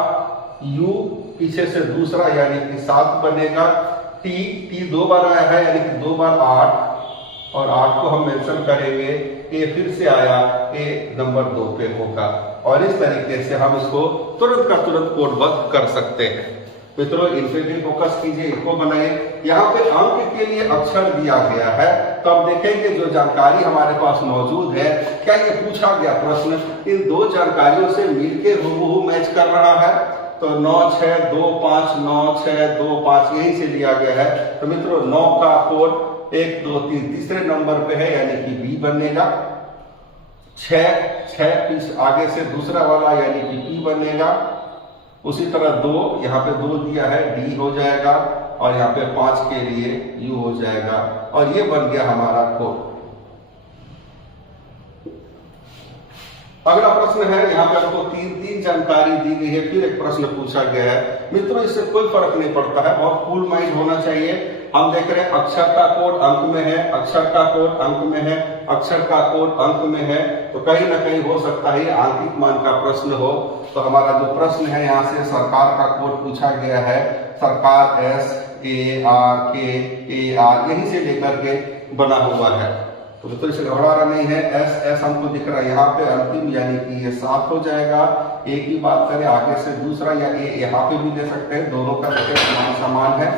यू पीछे से दूसरा यानी कि 7 बनेगा, टी 2 बार आया है यानी कि 2 बार 8, और 8 को हम मेंशन करेंगे। ए फिर से आया, ए नंबर 2 पे होगा, और इस तरीके से हम इसको तुरंत का तुरंत कोडबद्ध कर सकते हैं। मित्रों, इन पे भी फोकस कीजिए, इनको बनाइए। यहाँ पे अंक के लिए अक्षर दिया गया है, तो हम देखेंगे जो जानकारी हमारे पास मौजूद है, क्या ये पूछा गया प्रश्न इन 2 जानकारियों से मिलके हूबहू मैच कर रहा है। तो 9 6 2 5 9 6 2 5 यही से लिया गया है। तो मित्रों 9 का कोड 1 2 3 तीसरे नंबर पे है, यानी कि बी बनेगा। 6 आगे से दूसरा वाला यानी कि पी बनेगा। उसी तरह 2 यहाँ पे 2 दिया है, डी हो जाएगा, और यहाँ पे 5 के लिए यू हो जाएगा, और ये बन गया हमारा कोड। अगला प्रश्न है, यहाँ पे हमको 3 जानकारी दी गई है, फिर एक प्रश्न पूछा गया है। मित्रों, इससे कोई फर्क नहीं पड़ता है, बहुत कूल माइंड होना चाहिए। हम देख रहे हैं अक्षर का कोड अंक में है, अक्षर का कोड अंक में है, अक्षर का कोड अंक में है, तो कहीं ना कहीं हो सकता है आंकिक मान का प्रश्न हो। तो हमारा जो प्रश्न है, यहाँ से सरकार का कोड पूछा गया है, सरकार SARKAR यहीं से लेकर के बना हुआ है। तो मित्रों इसे घबराना नहीं है, एस हमको दिख रहा है यहाँ पे अंतिम, यानी कि ये 7 हो जाएगा। ए की बात करें आगे से दूसरा, या ए यहाँ पे भी दे सकते हैं, दोनों का समान है,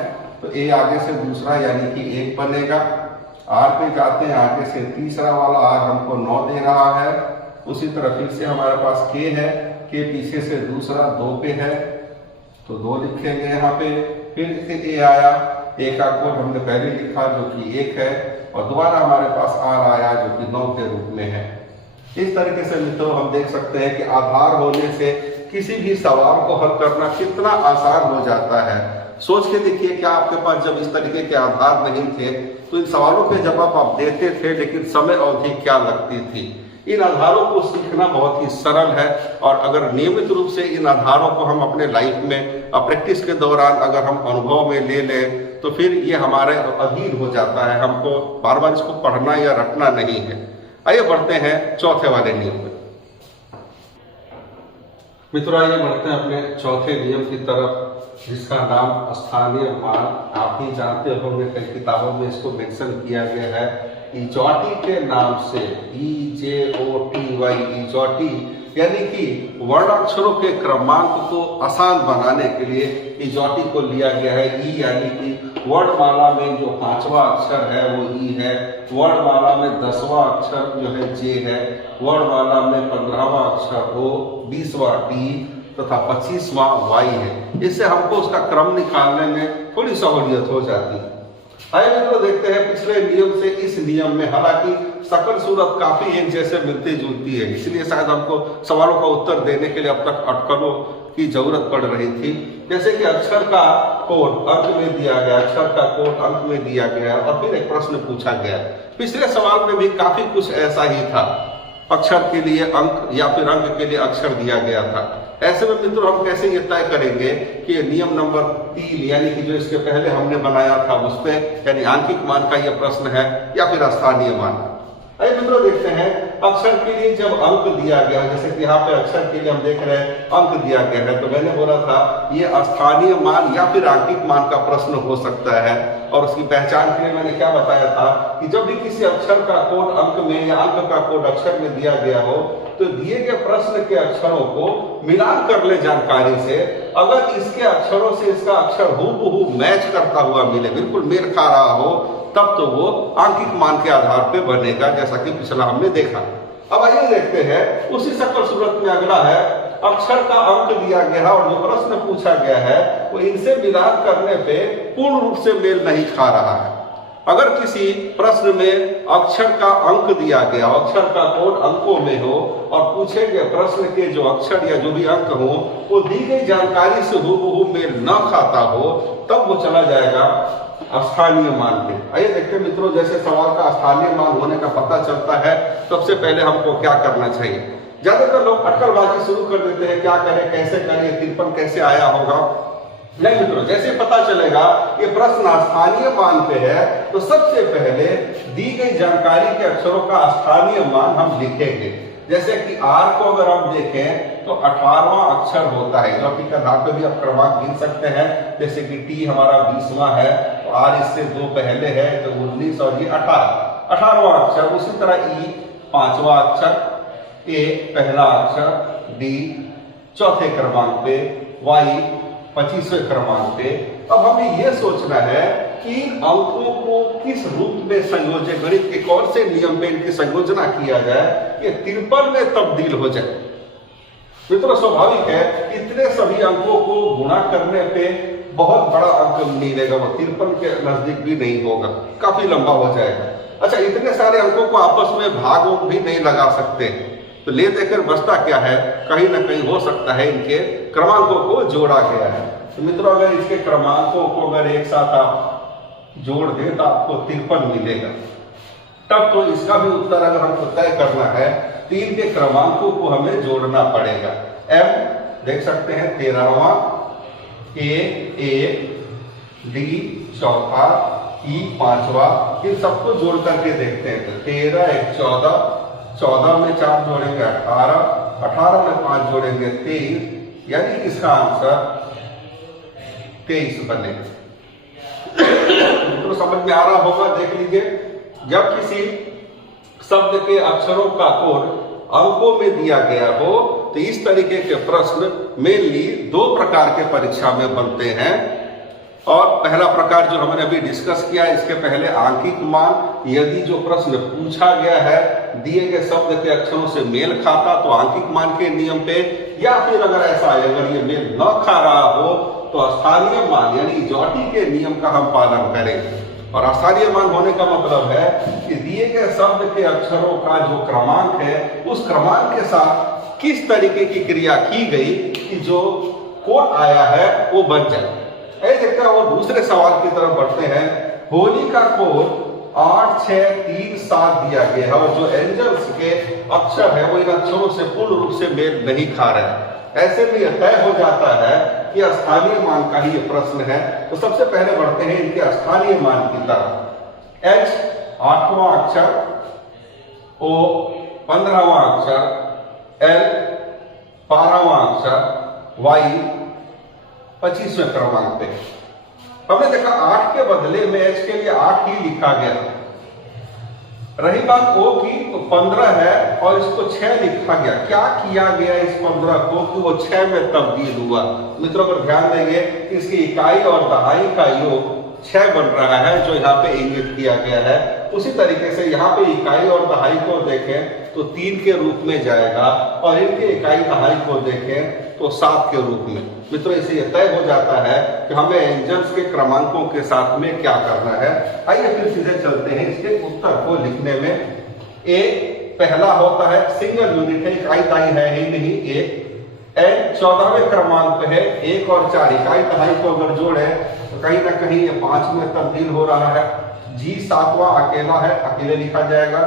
तो ए आगे से दूसरा यानी कि 1 बनेगा। आर पे जाते हैं, आगे से तीसरा वाला, आर हमको 9 दे रहा है। उसी तरह फिर से हमारे पास के है, के पीछे से दूसरा 2 पे है, तो 2 लिखेंगे यहाँ पे। फिर से ए आया, ए का कोड हमने पहले लिखा जो कि 1 है, और दोबारा हमारे पास आर आया जो कि 9 के रूप में है। इस तरीके से मित्रों हम देख सकते हैं कि आधार होने से किसी भी सवाल को हल करना कितना आसान हो जाता है। सोच के देखिए, क्या आपके पास जब इस तरीके के आधार नहीं थे तो इन सवालों के जवाब आप देते थे, लेकिन समय अवधि क्या लगती थी। इन आधारों को सीखना बहुत ही सरल है, और अगर नियमित रूप से इन आधारों को हम अपने लाइफ में प्रैक्टिस के दौरान अगर हम अनुभव में ले लें तो फिर ये हमारे अधीन हो जाता है, हमको बार बार इसको पढ़ना या रटना नहीं है। आइए बढ़ते हैं चौथे वाले नियम में। मित्रों आइए बढ़ते हैं अपने चौथे नियम की तरफ, जिसका नाम स्थानीय मान। आप ही जानते होंगे, कई किताबों में इसको मेंशन किया गया है इजॉटी के नाम से, EJOTY, इजॉटी, यानी कि वर्णाक्षरों के क्रमांक को आसान बनाने के लिए इजॉटी को लिया गया है। ई यानी कि वर्णमाला में जो 5वां अक्षर है वो ई है, वर्णमाला में 10वां अक्षर जो है जे है, वर्णमाला में 15वां अक्षर ओ, 20वां टी तथा 25वां वाई है। इससे हमको उसका क्रम निकालने में थोड़ी सहूलियत हो जाती है। आइए मित्रों देखते हैं पिछले नियम से इस नियम में। हालांकि शकल सूरत काफी एक जैसे मिलती जुलती है, इसलिए शायद हमको सवालों का उत्तर देने के लिए अब तक अटकलों की जरूरत पड़ रही थी। जैसे कि अक्षर का कोड अंक में दिया गया, अक्षर का कोड अंक में दिया गया और फिर एक प्रश्न पूछा गया। पिछले सवाल में भी काफी कुछ ऐसा ही था, अक्षर के लिए अंक या फिर अंक के लिए अक्षर दिया गया था। ऐसे में मित्रों हम कैसे ये तय करेंगे कि नियम नंबर 3 यानी कि जो इसके पहले हमने बनाया था उस पे, यानी आंकिक मान का ये प्रश्न है या फिर स्थानीय मान। आइए मित्रों देखते हैं, अक्षर के लिए जब अंक दिया गया, जैसे कि यहाँ पे अक्षर के लिए हम देख रहे हैं अंक दिया गया है, तो मैंने बोला था ये स्थानीय मान या फिर आंकिक मान का प्रश्न हो सकता है। और उसकी पहचान के लिए मैंने क्या बताया था कि जब भी किसी अक्षर का कोड अंक में या अंक का कोड अक्षर में दिया गया हो, तो दिए गए प्रश्न के अक्षरों को मिलान कर ले जानकारी से, अगर इसके अक्षरों से इसका अक्षर हूबहू मैच करता हुआ मिले, बिल्कुल मेल खा रहा हो, तब तो वो आंकिक मान के आधार पे बनेगा, जैसा कि पिछला हमने देखा। अब आइए देखते हैं उसी शकल सूरत में अगला है, अक्षर का अंक दिया गया है और जो प्रश्न पूछा गया है वो इनसे मिलान करने पे पूर्ण रूप से मेल नहीं खा रहा है। अगर किसी प्रश्न में अक्षर का अंक दिया गया, अक्षर का कोड अंकों में हो और पूछे गए प्रश्न के जो अक्षर या जो भी अंक हो वो दी गई जानकारी से हूबहू मेल न खाता हो, तब वो चला जाएगा स्थानीय मान पे। आइए देखते हैं मित्रों, जैसे सवाल का स्थानीय मान होने का पता चलता है, सबसे पहले हमको क्या करना चाहिए। ज्यादातर लोग अटकलबाजी शुरू कर देते हैं, क्या करें, कैसे करें, 53 कैसे आया होगा। नहीं मित्रों, जैसे पता चलेगा ये प्रश्न स्थानीय मान पे है, तो सबसे पहले दी गई जानकारी के अक्षरों का स्थानीय मान हम लिखेंगे। जैसे कि आर को अगर हम देखें तो 18वां अक्षर होता है, जो कि आधार पे भी आप क्रमांक गिन सकते हैं। जैसे कि टी हमारा 20वां है, तो आर इससे 2 पहले है, तो 19 और ये 18वां अक्षर। उसी तरह ई 5वां अक्षर, ए पहला अक्षर, डी चौथे क्रमांक पे, वाई 25वें क्रमांक पे। अब हमें यह सोचना है कि इन अंकों को किस रूप में संयोजन, गणित के कौन से नियम में इनकी संयोजना किया जाए कि 53 में तब्दील हो जाए। मित्रों स्वाभाविक है, इतने सभी अंकों को गुणा करने पे बहुत बड़ा अंक मिलेगा, वो 53 के नजदीक भी नहीं होगा, काफी लंबा हो जाएगा। अच्छा, इतने सारे अंकों को आपस में भाग भी नहीं लगा सकते, तो ले देकर बचता क्या है, कहीं ना कहीं हो सकता है इनके क्रमांकों को जोड़ा गया है। तो मित्रों अगर इसके क्रमांकों को अगर एक साथ आप जोड़ दें तो आपको 53 मिलेगा। तब तो इसका भी उत्तर अगर हमको तय करना है तो इनके क्रमांकों को हमें जोड़ना पड़ेगा। एम देख सकते हैं 13वां, ए 1, डी चौथा, ई 5वां, इन सबको जोड़ करके देखते हैं। तो 13 1 14, 14 में 4 जोड़ेंगे 18, 18 में 5 जोड़ेंगे 23, यानी इसका आंसर 23 बनेगा। तो समझ में आ रहा होगा, देख लीजिए, जब किसी शब्द के अक्षरों का कोड अंकों में दिया गया हो तो इस तरीके के प्रश्न मेनली 2 प्रकार के परीक्षा में बनते हैं। और पहला प्रकार जो हमने अभी डिस्कस किया, इसके पहले आंकिक मान, यदि जो प्रश्न पूछा गया है दिए गए शब्द के अक्षरों से मेल खाता तो आंकिक मान के नियम पे, या फिर अगर ऐसा है अगर ये मेल न खा रहा हो तो स्थानीय मान यानी इजॉटी के नियम का हम पालन करेंगे। और स्थानीय मान होने का मतलब है कि दिए गए शब्द के अक्षरों का जो क्रमांक है उस क्रमांक के साथ किस तरीके की क्रिया की गई कि जो कोड आया है वो बन जाए। देखते हैं और दूसरे सवाल की तरफ बढ़ते हैं। होली का कोड 8 6 3 7 दिया गया है और जो एंजल्स के अक्षर है वो इन अक्षरों से पूर्ण रूप से मेल नहीं खा रहे हैं। ऐसे में यह तय हो जाता है कि स्थानीय मान का ही ये प्रश्न है। तो सबसे पहले बढ़ते हैं इनके स्थानीय मान की तरफ। एच 8वां अक्षर, ओ 15वां अक्षर, एल 12वां अक्षर y 25वें क्रमांक पे। हमने देखा 8 के बदले में h के लिए 8 ही लिखा गया। रही बात O की तो 15 है और इसको 6 लिखा गया। क्या किया गया इस 15 को कि वो 6 में तब्दील हुआ? मित्रों पर ध्यान देंगे, इसकी इकाई और दहाई का योग 6 बन रहा है, जो यहाँ पे इंगित किया गया है। उसी तरीके से यहाँ पे इकाई और दहाई को देखें तो 3 के रूप में जाएगा और इनके इकाई दहाई को देखें तो 7 के रूप में। मित्रों इससे यह तय हो जाता है कि हमें एंजल्स के क्रमांकों के साथ में क्या करना है। आइए फिर सीधे चलते हैं इसके उत्तर को लिखने में। एक पहला होता है सिंगल यूनिट है, इकाई दहाई है ही नहीं एक। एन 14वें क्रमांक पे है, 1 और 4 इकाई दहाई को अगर जोड़े तो कहीं ना कहीं ये 5 में तब्दील हो रहा है। जी 7वां अकेला है, अकेले लिखा जाएगा।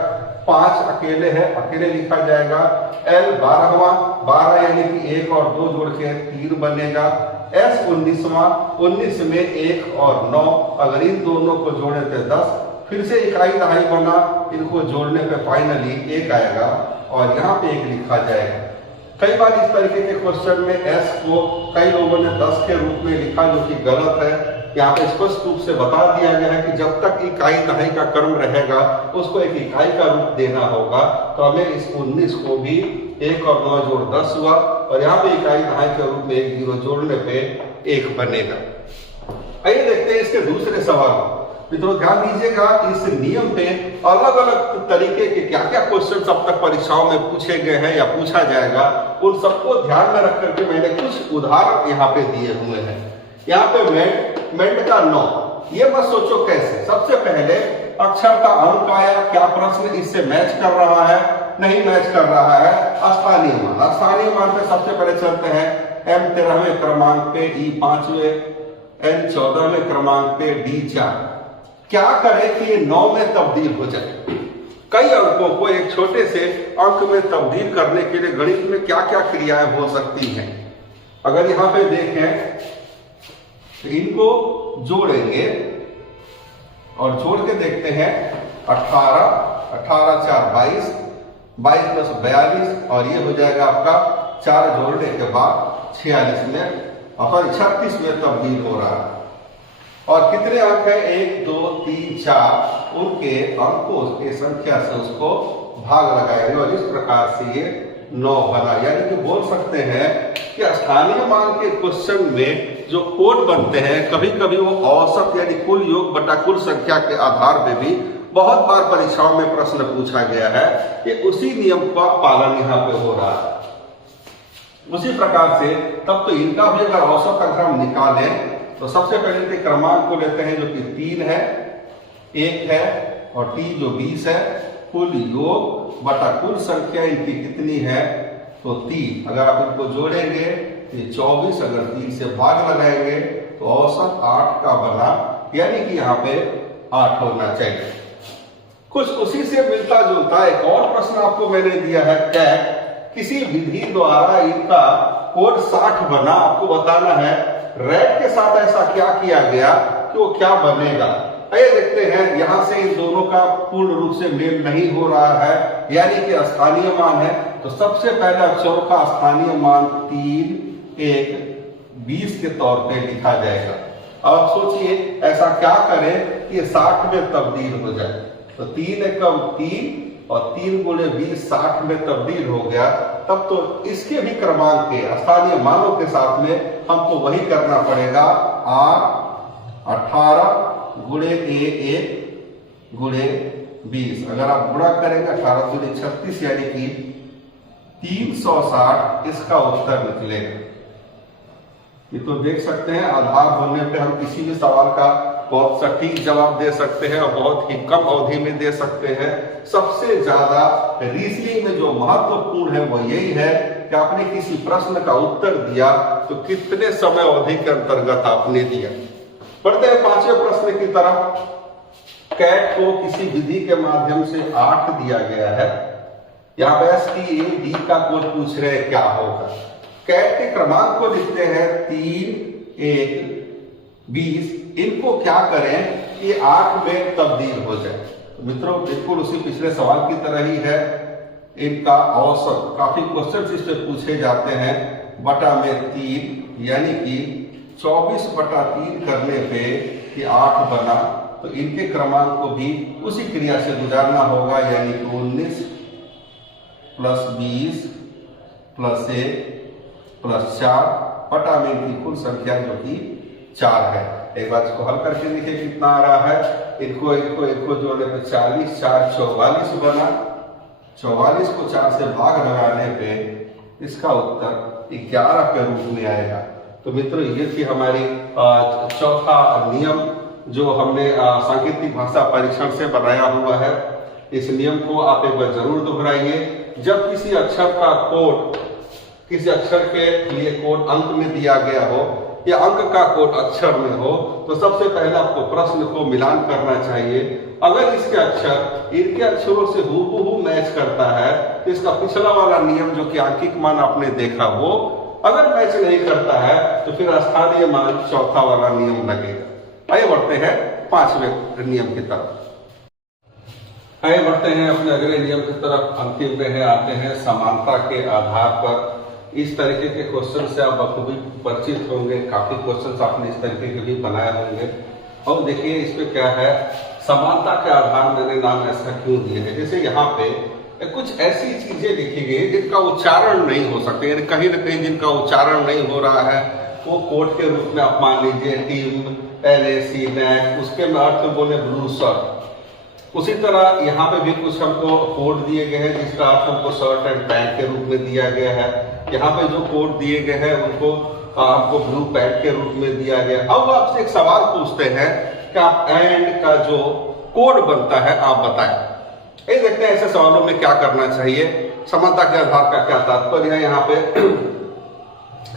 5 अकेले है, अकेले लिखा जाएगा। एल 12वां, 12 यानी कि 1 और 2 जोड़ के 3 बनेगा। एस 19वां, 19 में 1 और 9, अगर इन दोनों को जोड़े तो 10। फिर से इकाई दहाई बना, इनको जोड़ने पे फाइनली 1 आएगा और यहाँ पे 1 लिखा जाएगा। कई बार इस तरीके के क्वेश्चन में एस को कई लोगों ने 10 के रूप में लिखा, जो कि गलत है। यहाँ पे स्पष्ट रूप से बता दिया गया है कि जब तक इकाई दहाई का क्रम रहेगा उसको एक इकाई का रूप देना होगा। तो हमें इस 19 को भी 1 और 9 जोड़ 10 हुआ और यहाँ पे इकाई दहाई के रूप में 1 0 जोड़ने पे 1 बनेगा। आइए देखते हैं इसके दूसरे सवाल। मित्रों ध्यान दीजिएगा, इस नियम पे अलग अलग तरीके के क्या क्या क्वेश्चन अब तक परीक्षाओं में पूछे गए हैं या पूछा जाएगा, उन सबको ध्यान में रख करके मैंने कुछ उदाहरण यहाँ पे दिए हुए हैं। यहाँ पे मेंट का 9, ये मत सोचो कैसे। सबसे पहले अक्षर का अंक आया, क्या प्रश्न इससे मैच कर रहा है? नहीं मैच कर रहा है। स्थानीय मान, स्थानीय मान पे सबसे पहले चलते हैं। M 13वें क्रमांक पे, E 5वें, N 14वें क्रमांक पे, D 4। क्या करें कि ये 9 में तब्दील हो जाए? कई अंकों को एक छोटे से अंक में तब्दील करने के लिए गणित में क्या क्या क्रियाएं हो सकती हैं। अगर यहाँ पे देखें तो इनको जोड़ेंगे और जोड़ के देखते हैं। 18, 18 4 22, 22 प्लस 42 और ये हो जाएगा आपका 4 जोड़ने के बाद 46 में, और 36 में तब्दील हो रहा है। और कितने अंक है? 1 2 3 4, उनके अंकों के संख्या से उसको भाग लगाएंगे और इस प्रकार से ये 9 बना। यानी कि बोल सकते हैं कि स्थानीय मान के क्वेश्चन में जो कोड बनते हैं, कभी कभी वो औसत यानी कुल योग बटा कुल संख्या के आधार पे भी बहुत बार परीक्षाओं में प्रश्न पूछा गया है। ये उसी नियम का पालन यहाँ पे हो रहा है। उसी प्रकार से तब तो इनका भी अगर औसत अगर हम निकालें तो सबसे पहले इनके क्रमांक को लेते हैं, जो कि 3 है, 1 है और t जो 20 है। कुल योग बटा कुल संख्या इनकी कितनी है? तो 3। अगर आप इनको जोड़ेंगे ये 24, अगर 3 से भाग लगाएंगे तो औसत 8 का बना, यानी कि यहाँ पे 8 होना चाहिए। कुछ उसी से मिलता जुलता एक और प्रश्न आपको मैंने दिया है। कैट किसी विधि द्वारा इनका कोड 60 बना, आपको बताना है रेड के साथ ऐसा क्या किया गया कि वो क्या बनेगा। आइए देखते हैं। यहां से इन दोनों का पूर्ण रूप से मेल नहीं हो रहा है, यानी कि स्थानीय मान है। तो सबसे पहले अक्षरों का स्थानीय मान 3 1 20 के तौर पे लिखा जाएगा। अब सोचिए ऐसा क्या करें कि 60 में तब्दील हो जाए। तो 3 एकम 3 और 3 गुणे 20 60 में तब्दील हो गया। तब तो इसके भी क्रमांक के स्थानीय मानों के साथ में हमको वही करना पड़ेगा। R 18 गुणे A1 गुणे 20। अगर आप गुणा करेंगे 18 गुणे 36 यानी कि 360 इसका उत्तर निकलेगा। ये तो देख सकते हैं आधार होने पे हम किसी भी सवाल का बहुत सटीक जवाब दे सकते हैं और बहुत ही कम अवधि में दे सकते हैं। सबसे ज्यादा रीजनिंग में जो महत्वपूर्ण है वो यही है कि आपने किसी प्रश्न का उत्तर दिया तो कितने समय अवधि के अंतर्गत आपने दिया। बढ़ते हैं 5वें प्रश्न की तरफ। कैट को किसी विधि के माध्यम से 8 दिया गया है। यहाँ पे STAD का कोड पूछ रहे हैं क्या होगा। कैट के क्रमांक को लिखते हैं 3 1 20। इनको क्या करें कि 8 में तब्दील हो जाए। तो मित्रों बिल्कुल उसी पिछले सवाल की तरह ही है। इनका औसत, काफी क्वेश्चन इससे पूछे जाते हैं, बटा में 3 यानी कि 24/3 करने पे ये 8 बना, तो इनके क्रमांक को भी उसी क्रिया से गुजारना होगा, यानी कि 19 + 20 + 1 + 4 बटा में इनकी कुल संख्या जो कि 4 है। एक बार इसको हल करके देखिए कितना आ रहा है। इनको जोड़ने पे 40, 4 44 बना। 44 को 4 से भाग लगाने पे इसका उत्तर 11 के रूप में आएगा। तो मित्रों, ये थी हमारी चौथा नियम जो हमने सांकेतिक भाषा परीक्षण से बनाया हुआ है। इस नियम को आप एक बार जरूर दोहराइए। जब किसी अक्षर का कोड, किसी अक्षर के लिए कोड अंक में दिया गया हो या अंक का कोड अक्षर में हो, तो सबसे पहले आपको प्रश्न को मिलान करना चाहिए। अगर इसके अक्षर इनके अक्षरों से हूबहू मैच करता है, तो इसका पिछला वाला नियम जो कि आंकिक मान आपने देखा, वो अगर मैच नहीं करता है तो फिर स्थानीय मान चौथा वाला नियम लगेगा। आइए बढ़ते हैं 5वें नियम की तरफ। आइए बढ़ते हैं अपने अगले नियम की तरफ। अंतिम में है, आते हैं समानता के आधार पर। इस तरीके के क्वेश्चन से आप बखूबी परिचित होंगे, काफी क्वेश्चन आपने इस तरीके के भी बनाए होंगे। और देखिए इसमें क्या है, समानता के आधार मैंने नाम ऐसा क्यों दिए है। जैसे यहाँ पे कुछ ऐसी चीजें लिखी गई जिनका उच्चारण नहीं हो सकते, यानी कहीं ना कहीं जिनका उच्चारण नहीं हो रहा है, वो कोड के रूप में आप मान लीजिए टीम, NAC, NAC, उसके अर्थ में बोले ब्लू शर्ट। उसी तरह यहाँ पे भी कुछ हमको कोड दिए गए हैं जिसका अर्थ हमको शर्ट एंड पैंट के रूप में दिया गया है। यहाँ पे जो कोड दिए गए हैं उनको हमको ब्लू पैंट के रूप में दिया गया। अब आपसे एक सवाल पूछते हैं कि आप एंड का जो कोड बनता है आप बताएं। ये देखते हैं ऐसे सवालों में क्या करना चाहिए। समानता के आधार का क्या तात्पर्य है। यहाँ पे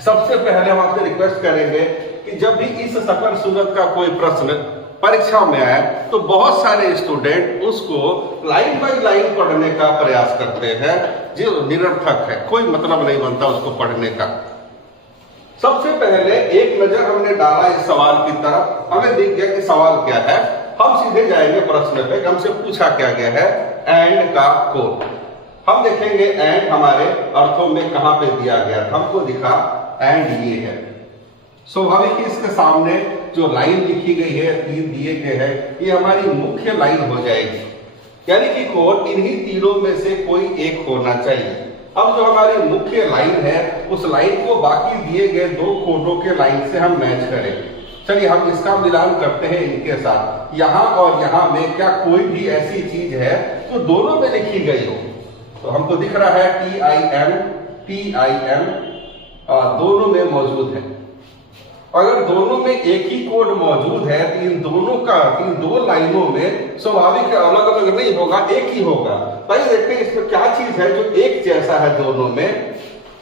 सबसे पहले हम आपसे रिक्वेस्ट करेंगे कि जब भी इस सकल सूरत का कोई प्रश्न परीक्षा में आए तो बहुत सारे स्टूडेंट उसको लाइन बाय लाइन पढ़ने का प्रयास करते हैं, जो निरर्थक है, कोई मतलब नहीं बनता उसको पढ़ने का। सबसे पहले एक नजर हमने डाला इस सवाल की तरफ, हमें दिख गया कि सवाल क्या है। हम सीधे जाएंगे प्रश्न पे। हमसे पूछा क्या गया है, एंड का कोड। हम देखेंगे एंड हमारे अर्थों में कहां पे दिया गया। हमको दिखा एंड ये है। स्वाभाविक इसके सामने जो लाइन लिखी गई है, तीन दिए गए हैं, ये हमारी मुख्य लाइन हो जाएगी, यानी कि कोड इन्हीं तीनों में से कोई एक होना चाहिए। अब जो हमारी मुख्य लाइन है, उस लाइन को बाकी दिए गए दो कोडों के लाइन से हम मैच करेंगे। चलिए हम इसका मिलान करते हैं इनके साथ। यहां और यहां में क्या कोई भी ऐसी चीज है जो दोनों में लिखी गई हो। तो हमको दिख रहा है TIM दोनों में मौजूद है। अगर दोनों में एक ही कोड मौजूद है तो इन दो लाइनों में स्वाभाविक अलग अलग नहीं होगा, एक ही होगा। तो देखते हैं इसमें क्या चीज है जो एक जैसा है दोनों में,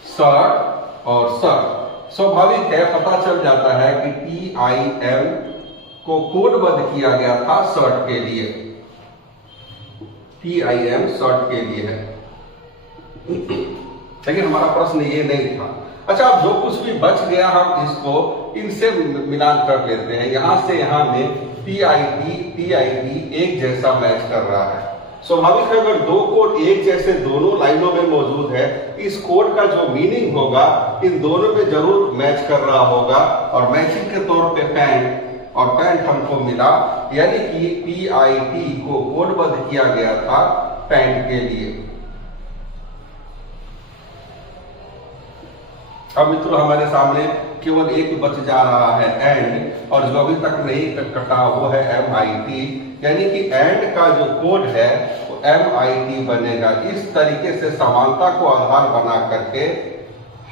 शर्ट और शर्ट। स्वाभाविक है, पता चल जाता है कि TIM को कोडबद्ध किया गया था शर्ट के लिए। TIM शर्ट के लिए है, लेकिन हमारा प्रश्न ये नहीं था। अच्छा, अब जो कुछ भी बच गया हम इसको इनसे मिलान कर लेते हैं। यहां से यहां में TID एक जैसा मैच कर रहा है। स्वाभाविक है, अगर दो कोड एक जैसे दोनों लाइनों में मौजूद है, इस कोड का जो मीनिंग होगा इन दोनों में जरूर मैच कर रहा होगा। और मैचिंग के तौर पे पैंट और पैंट हमको मिला, यानी कि PIT को कोडबद्ध किया गया था पैंट के लिए। अब मित्रों हमारे सामने केवल एक बच जा रहा है एंड, और जो अभी तक नहीं कटा वो है MIT, यानी कि एंड का जो कोड है वो MIT बनेगा। इस तरीके से समानता को आधार बना करके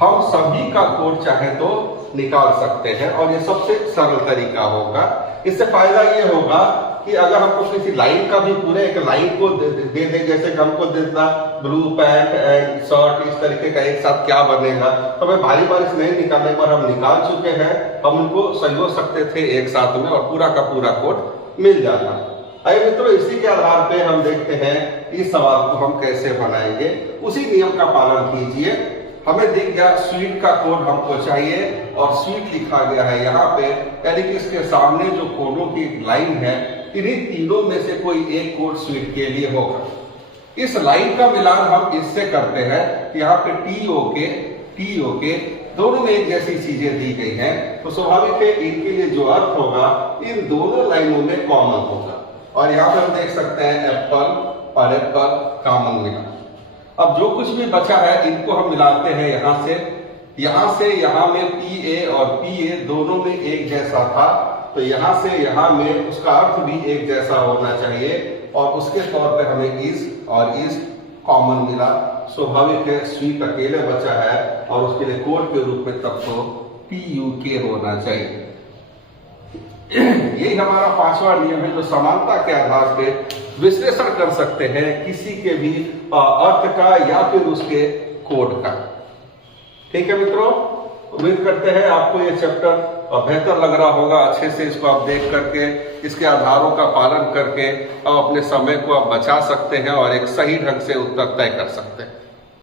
हम सभी का कोड चाहे तो निकाल सकते हैं, और ये सबसे सरल तरीका होगा। इससे फायदा ये होगा कि अगर हमको किसी लाइन का भी पूरे एक लाइन को दे दे, जैसे कि हमको देता ब्लू पैंट एंड शर्ट, इस तरीके का एक साथ क्या बनेगा, तो हमें भारी बारिश नहीं निकालने पर हम निकाल चुके हैं। हम उनको संजो सकते थे एक साथ में और पूरा का पूरा कोड मिल जाता। आइए मित्रों, इसी के आधार पे हम देखते हैं इस सवाल को हम कैसे बनाएंगे। उसी नियम का पालन कीजिए। हमें दिख गया स्वीट का कोड हमको चाहिए, और स्वीट लिखा गया है यहाँ पे, यानी कि इसके सामने जो कोडों की लाइन है, इन्हीं तीनों में से कोई एक कोड स्वीट के लिए होगा। इस लाइन का मिलान हम इससे करते हैं कि यहाँ पे टी ओ के दोनों में एक जैसी चीजें दी गई हैं, तो स्वाभाविक है इनके लिए जो अर्थ होगा इन दोनों लाइनों में कॉमन होगा। और यहाँ पे हम देख सकते हैं एप्पल और एप्पल कॉमन मिला। अब जो कुछ भी बचा है इनको हम मिलाते हैं यहां से यहां में पी ए और पी ए दोनों में एक जैसा था, तो यहां से यहां में उसका अर्थ भी एक जैसा होना चाहिए और उसके तौर पे हमें इस और इस कॉमन मिला। स्वाभाविक है स्वीट अकेले बचा है और उसके लिए कोड के रूप में तब तो PUK होना चाहिए। यही हमारा पांचवा नियम है जो समानता के आधार पे विश्लेषण कर सकते हैं किसी के भी अर्थ का या फिर उसके कोड का। ठीक है मित्रों, उम्मीद करते हैं आपको ये चैप्टर बेहतर लग रहा होगा। अच्छे से इसको आप देख करके इसके आधारों का पालन करके आप अपने समय को आप बचा सकते हैं और एक सही ढंग से उत्तर तय कर सकते हैं।